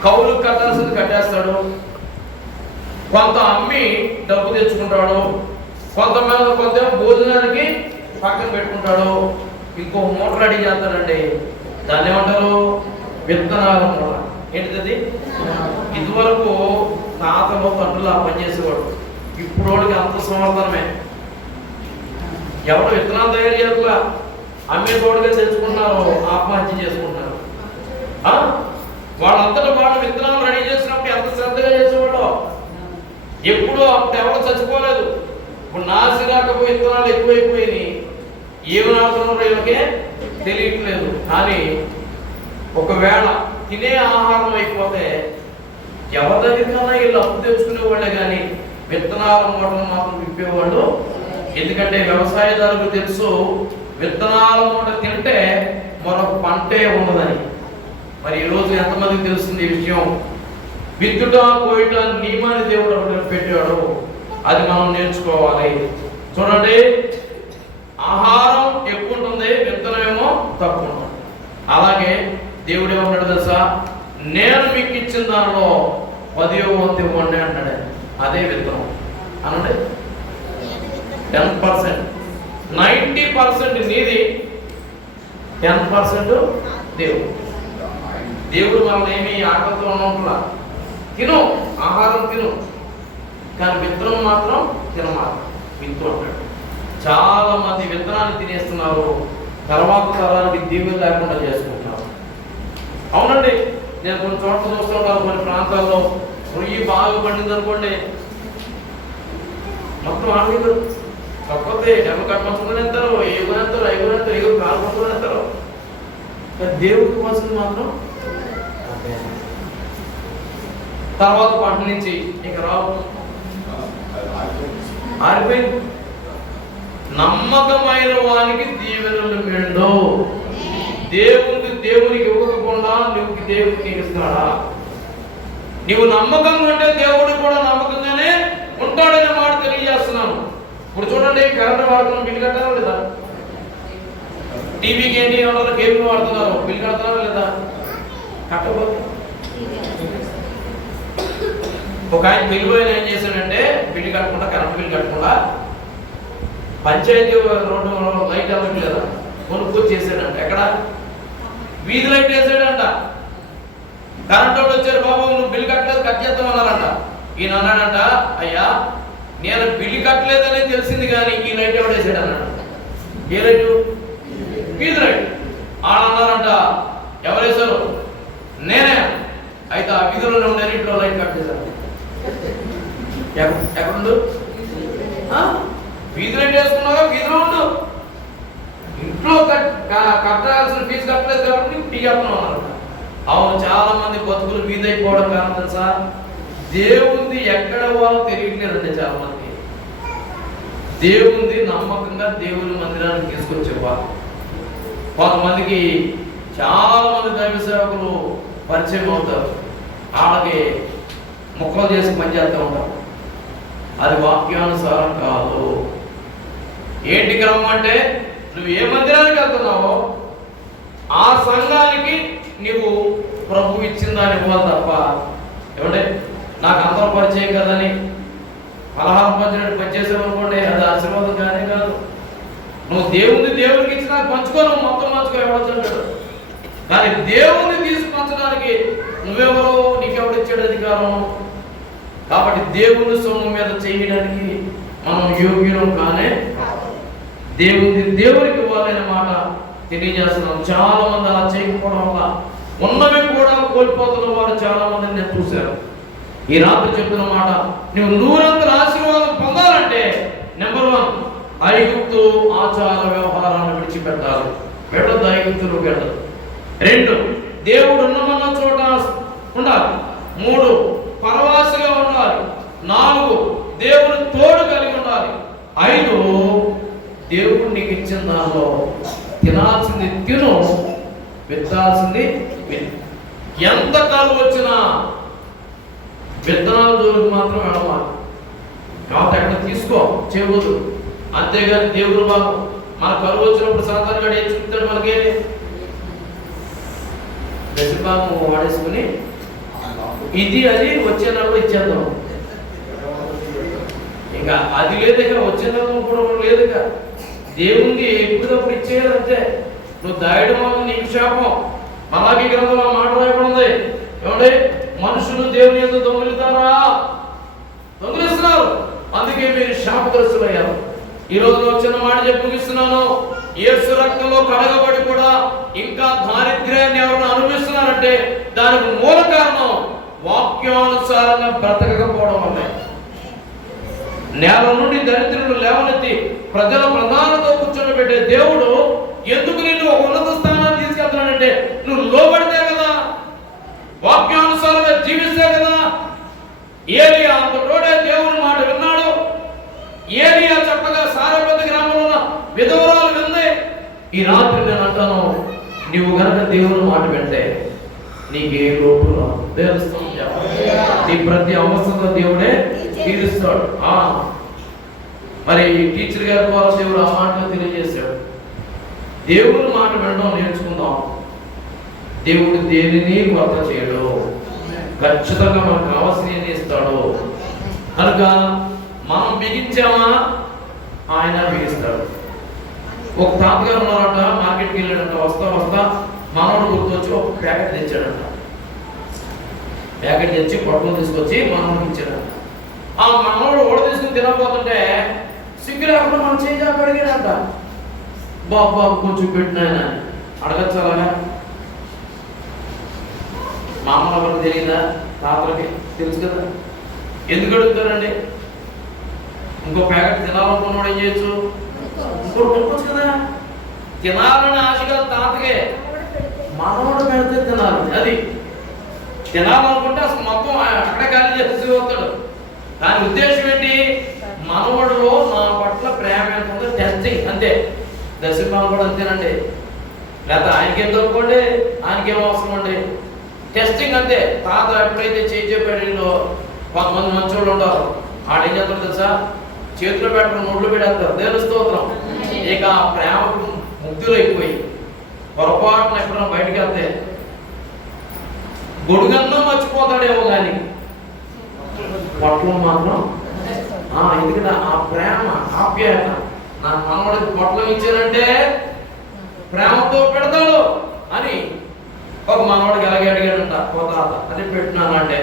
కౌలుకు కట్టాల్సింది కట్టేస్తాడు, కొంత అమ్మి డబ్బు తెచ్చుకుంటాడు, కొంత భోజనానికి పక్కన పెట్టుకుంటాడు, ఇంకో మూట రెడీ చేస్తాడండి. దాన్ని ఏమంటారు? విత్తనాల మూట. ఏంటిది? ఇదివరకు తాతలో తండ్రులు ఆ పనిచేసేవాడు. ఇప్పుడు వాళ్ళకి అంత సమర్థనమే. ఎవరు విత్తనాలు తయారు చేయాల అమ్మే తోడుగా తెచ్చుకుంటున్నారు, ఆత్మహత్య చేసుకుంటున్నారు. వాళ్ళంతటా వాళ్ళు విత్తనాలు రెడీ చేసినప్పుడు ఎంత శ్రద్ధగా చేసేవాడు. ఎప్పుడు అప్పుడు ఎవరు చచ్చిపోలేదు. ఇప్పుడు నాసిరాకపు విత్తనాలు ఎక్కువైపోయినాయి. ఏమి నాటుతున్నారో వీళ్ళకే తెలియట్లేదు. కానీ ఒకవేళ తినే ఆహారం అయిపోతే ఎవరి దగ్గరికన్నా వీళ్ళు అప్పు తెచ్చుకునేవాళ్ళే కానీ విత్తనాల మూటలు మాత్రం విప్పేవాళ్ళు. ఎందుకంటే వ్యవసాయదారులకు తెలుసు, విత్తనాల మూట తింటే మరొక పంటే ఉండదని. మరి ఈరోజు ఎంతమందికి తెలుస్తుంది ఈ విషయం? విత్తుట కోయట నియమాన్ని దేవుడు పెట్టాడు, అది మనం నేర్చుకోవాలి. చూడండి, ఆహారం ఎక్కువ ఉంటుంది, విత్తనం ఏమో తక్కువ ఉంటుంది. అలాగే దేవుడు ఏమన్నాడు తెలుసా? నేను మీకు ఇచ్చిన దానిలో 10వ వంతు ఇవ్వండి అంటాడు. అదే విత్తనం అనండి. 10%, 90% నీది, 10% దేవుడు. దేవుడు మనల్ని ఏమి ఆకలితో ఉన్నట్లా తిను, ఆహారం తిను, కానీ విత్తనం మాత్రం తినమాత్రం విత్తు అంటాడు. చాలా మంది విత్తనాన్ని తినేస్తున్నారు, తర్వాత తరానికి దీవులు లేకుండా చేసుకుంటున్నారు. అవునండి, నేను కొన్ని చోట్ల చూస్తుంటాను, కొన్ని ప్రాంతాల్లో రొయ్యి బాగా పండింది అనుకోండి, మొత్తం ఆడలేదు. కాకపోతే డబ్బు కట్టమని ఎంతారు, ఎగురెంతారు, ఎగురు కాలు పట్టుకుని ఎంతారు. దేవుడికి వస్తుంది మాత్రం. తర్వాత పంట నుంచి ఇక రావు, ఆరిపోయింది. నమ్మకమైన వానికి దీవెనలు మెండు. దేవునికి ఇవ్వకుండా నువ్వు దేవుడికి ఇస్తాడా? నీవు నమ్మకంగా ఉంటే దేవుడు కూడా నమ్మకంగానే ఉంటాడనే మాట తెలియజేస్తున్నాను. ఇప్పుడు చూడండి, కరెంట్ వాడుతున్నాం, బిల్లు కట్టారా లేదా? టీవీకి ఏంటి ఏమన్నా కేబుల్ వాడుతున్నారు, బిల్లు కడతారా లేదా? కట్టబోతు. ఒక ఆయన బిల్లు ఏం చేశాడంటే, బిల్లు కట్టకుండా, కరెంట్ బిల్లు కట్టకుండా పంచాయతీ రోడ్డు లైట్ అవ్వడం లేదా కొనుక్కొచ్చి చేసాడంట. ఎక్కడ? వీధి లైట్ వేసాడంట. కరెంట్ వాళ్ళు వచ్చారు, బాబు నువ్వు బిల్లు కట్టలేదు, కట్ చేద్దామన్నారంట. ఈయన అన్నాడంట, అయ్యా నేను బిల్లు కట్టలేదని తెలిసింది కానీ ఈ లైట్ ఎవడు వేసాడు అన్నాడు. ఏ లైటు? వీధి లైట్. ఆడన్నారంట, ఎవరు వేశారు? నేనే. అయితే ఆ వీధిలో ఉండే ఇంట్లో లైట్ కట్ చేశారు. ఎక్కడుండు? వీధి లైట్ వేసుకున్నాగా వీధిలో ఉండు. ఇంట్లో కట్టాల్సిన ఫీజు కట్టలేదు కాబట్టి పీకేస్తున్నాం అన్నారంట. అవును, చాలా మంది బతుకులు వీధి అయిపోవడం కారణం తెలుసా? దేవుంది ఎక్కడ వాళ్ళో తెలియట్లేదండి చాలా మంది. దేవుంది నమ్మకంగా దేవుని మందిరానికి తీసుకొచ్చేవారు. కొంతమందికి చాలా మంది దైవ సేవకులు పరిచయం అవుతారు, వాళ్ళకి ముక్కలు చేసి పనిచేస్తూ ఉంటారు. అది వాక్యానుసారం కాదు. ఏంటి క్రమం అంటే, నువ్వు ఏ మందిరానికి వెళ్తున్నావో ఆ సంఘానికి నువ్వు ప్రభు ఇచ్చిన దాన్ని ఇవ్వాలి తప్ప, ఏమంటే నాకు అందరూ పరిచయం కదని పలహారం పంచినట్టు పనిచేసామనుకోండి, అది ఆశీర్వాదం కానీ కాదు. నువ్వు దేవునికి ఇచ్చి నాకు పంచుకో, నువ్వు మొత్తం పంచుకో, ఎవడొచ్చాడు. కానీ దేవుని తీసి పంచడానికి నువ్వెవరో, నీకెవడిచ్చాడు అధికారం? కాబట్టి దేవుని సొమ్ము మీద చేయడానికి మనం యోగ్యులం కానే. దేవునికి ఇవ్వాలనే మాట తెలియజేస్తున్నాం. చాలా మంది అలా చేయకపోవడం వల్ల ఉన్నవి కూడా కోల్పోతున్న వారు చాలా మందిని నేను చూశాను. ఈ రాత్రి చెప్తున్న మాట, నువ్వు నూరంతల ఆశీర్వాదం పొందాలంటే నెంబర్ 1, ఐగుప్తు ఆచార వ్యవహారాన్ని విడిచిపెట్టాలి. వెళ్ళదు, ఐగుప్తులు వెళ్ళదు. 2, దేవుడు ఉన్నమన్న చోట ఉండాలి. 3, పరవాసిగా ఉండాలి. 4, దేవుని తోడు కలిగి ఉండాలి. 5, దేవుడు నీకు ఇచ్చిన దానిలో తినాల్సింది తిను, విత్తాల్సింది విను. ఎంత కరువు వచ్చినా విత్తనాల జోలికి మాత్రం వెళ్ళవాలి. కాబట్టి అక్కడ తీసుకో, చేయవద్దు. అంతేగాని దేవుడు బాబు మన కరువు వచ్చినప్పుడు సాధారణంగా ఏం చూపుతాడు? మనకి దశభాగం వాడేసుకుని ఇది అది వచ్చే నెలలో ఇచ్చేద్దాం. ఇంకా అది లేదు, ఇక వచ్చే నెలలో కూడా లేదు. ఇక దేవునికి ఎప్పుడప్పుడు ఇచ్చేయాలంటే నువ్వు దాయడం వల్ల నీకు శాపం. అలాగే గ్రంథంలో మాట రాయబడింది, ఏమంటే మనుషులు దేవుని యొక్క దొంగిలిస్తున్నారు, అందుకే మీరు శాపగ్రస్తులయ్యారు. ఈ రోజు చిన్న మాట చెప్పి ముగిస్తున్నాను. యేసు రక్తంలో కడగబడి కూడా ఇంకా దారిద్ర్యాన్ని ఎవరైనా అనుభవిస్తున్నారంటే దానికి మూల కారణం వాక్యానుసారంగా బ్రతకకపోవడం వల్ల. నేల నుండి దరిద్రులు లేవనెత్తి ప్రజల ప్రధానతో కూర్చోబెట్టే దేవుడు ఎందుకు నిన్ను ఒక ఉన్నత స్థానాన్ని తీసుకెళ్తున్నాడంటే నువ్వు లోబడితే కదా, వాక్యానుసారంగా జీవిస్తే కదా. ఏలియా అంతటోడే దేవుని మాట విన్నాడు. ఏలియా చెప్పగా సారెపతి గ్రామంలో ఉన్న విధవరాలు వింది. ఈ రాత్రి నేను అంటాను, నీవు గనక దేవుని మాట వింటే నీకే లోపు రాదు. నీ ప్రతి అవసరం దేవుడే తీరుస్తాడు. మరి టీచర్ గారి ద్వారా దేవుడు ఆ మాటలు తెలియజేశాడు. దేవుని మాట వినడం నేర్చుకుందాం. దేవుడు దేనిని కొత్త చేయడు, ఖచ్చితంగా మనకు కావాల్సిన ఇస్తాడు. కనుక మనం బిగించామా ఆయన బిగిస్తాడు. ఒక తాతగారు ఉన్నారట, మార్కెట్కి వెళ్ళాడంట. వస్తా మనోడు గుర్తొచ్చి ఒక ప్యాకెట్ తెచ్చాడంట. ప్యాకెట్ తెచ్చి పొట్టలు తీసుకొచ్చి మనోడికి ఇచ్చాడంట. ఆ మనోడు ఓడ తీసుకుని తినకపోతుంటే సిగ్గు లేకుండా మనం చేయాలి అడిగాడంట. బాబు కొంచెం పెట్టిన ఆయన అడగచ్చు. అలాగా మా అమ్మ ఎవరికి తెలియదా? తాతలకి తెలుసు కదా. ఎందుకు అడుగుతారండి? ఇంకో ప్యాకెట్ తినాలనుకున్నాడు ఏం చేయొచ్చు? ఇంకోటి కొనుక్కోవచ్చు కదా. తినాలని ఆశగా తాతకే, మనోడు పెడితే తినాలి. అది తినాలనుకుంటే అసలు మొత్తం అక్కడే ఖాళీ చేసి వస్తాడు. దాని ఉద్దేశం ఏంటి? మనోడిలో నా పట్ల ప్రేమ ఎంత ఉందో టెస్టింగ్ అంతే. దశభాగం కూడా అంతేనండి. లేదా ఆయనకేం దొరుకోండి, ఆయనకేం అవసరం అండి, టెస్టింగ్ అంతే. తాత ఎప్పుడైతే చేయించేపాడిలో కొంతమంది మంచోళ్ళు ఉంటారు, ఆడేం చేస్తారు తెలుసా? చేతిలో పెట్టడం నోట్లో పెట్టేస్తారు. దేవుని స్తోత్రం. ఇక ప్రేమ ముగ్ధులు అయిపోయి పొరపాటున ఎప్పుడైనా బయటకు వెళ్తే గొడుగన్నా మర్చిపోతాడేమో కానీ పొట్టలు మాత్రం ఎందుకంటే ఆ ప్రేమ ఆప్యాయత. నా మనవాడికి పొట్టలు ఇచ్చానంటే ప్రేమతో పెడతాడు అని ఒక మనవాడికి ఎలాగే అడిగాడంట. ఒక తాత అది పెట్టినానంటే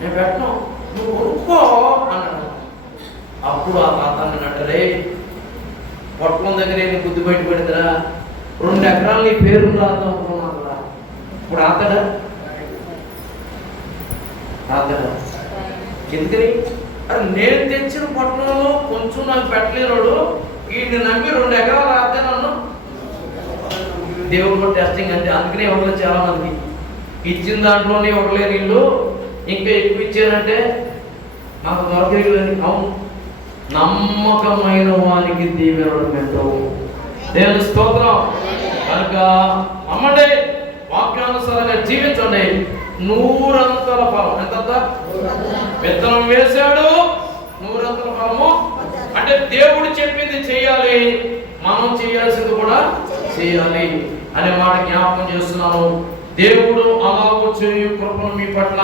నేను పెట్టను, నువ్వు కొనుక్కో అన్నాడు. అప్పుడు ఆ తాత అన్నట్టే, పొట్టలం దగ్గర నీ బుద్ధి బయట పెడతారా, 2 ఎకరాలు నీ పేరు రాద్దాం అనుకున్నాను కదా. ఇప్పుడు ఆతడా ఎందుకని? అరే నేను తెచ్చిన పొట్టంలో కొంచెం నాకు పెట్టలేనాడు, వీడిని నమ్మి 2 ఎకరాలు రాస్తే నన్ను దేవుడు కూడా టెస్టింగ్ అంటే. అందుకనే ఇవ్వలేదు చాలా మందికి. ఇచ్చిన దాంట్లోనే ఇవ్వలేరు వీళ్ళు, ఇంకా ఎక్కువ ఇచ్చారంటే నాకు దొరకలేదు. అవును, నమ్మకమైన వారికి దీవెనలు మెండవు. దేవుని స్తోత్రం. కనుక నమ్మండి, వాక్యానుసారంగా జీవించండి. 100 ఫలం. ఎంత? విత్తనం వేశాడు, 100 ఫలము. అంటే దేవుడు చెప్పింది చేయాలి, మనం చేయాల్సింది కూడా చేయాలి అనే మాట జ్ఞాపకం చేస్తున్నాను. దేవుడు అలాగూ చేయు కృపను మీ పట్ల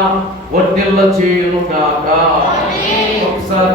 వర్ధిల్ల చేయును గాక. ఒకసారి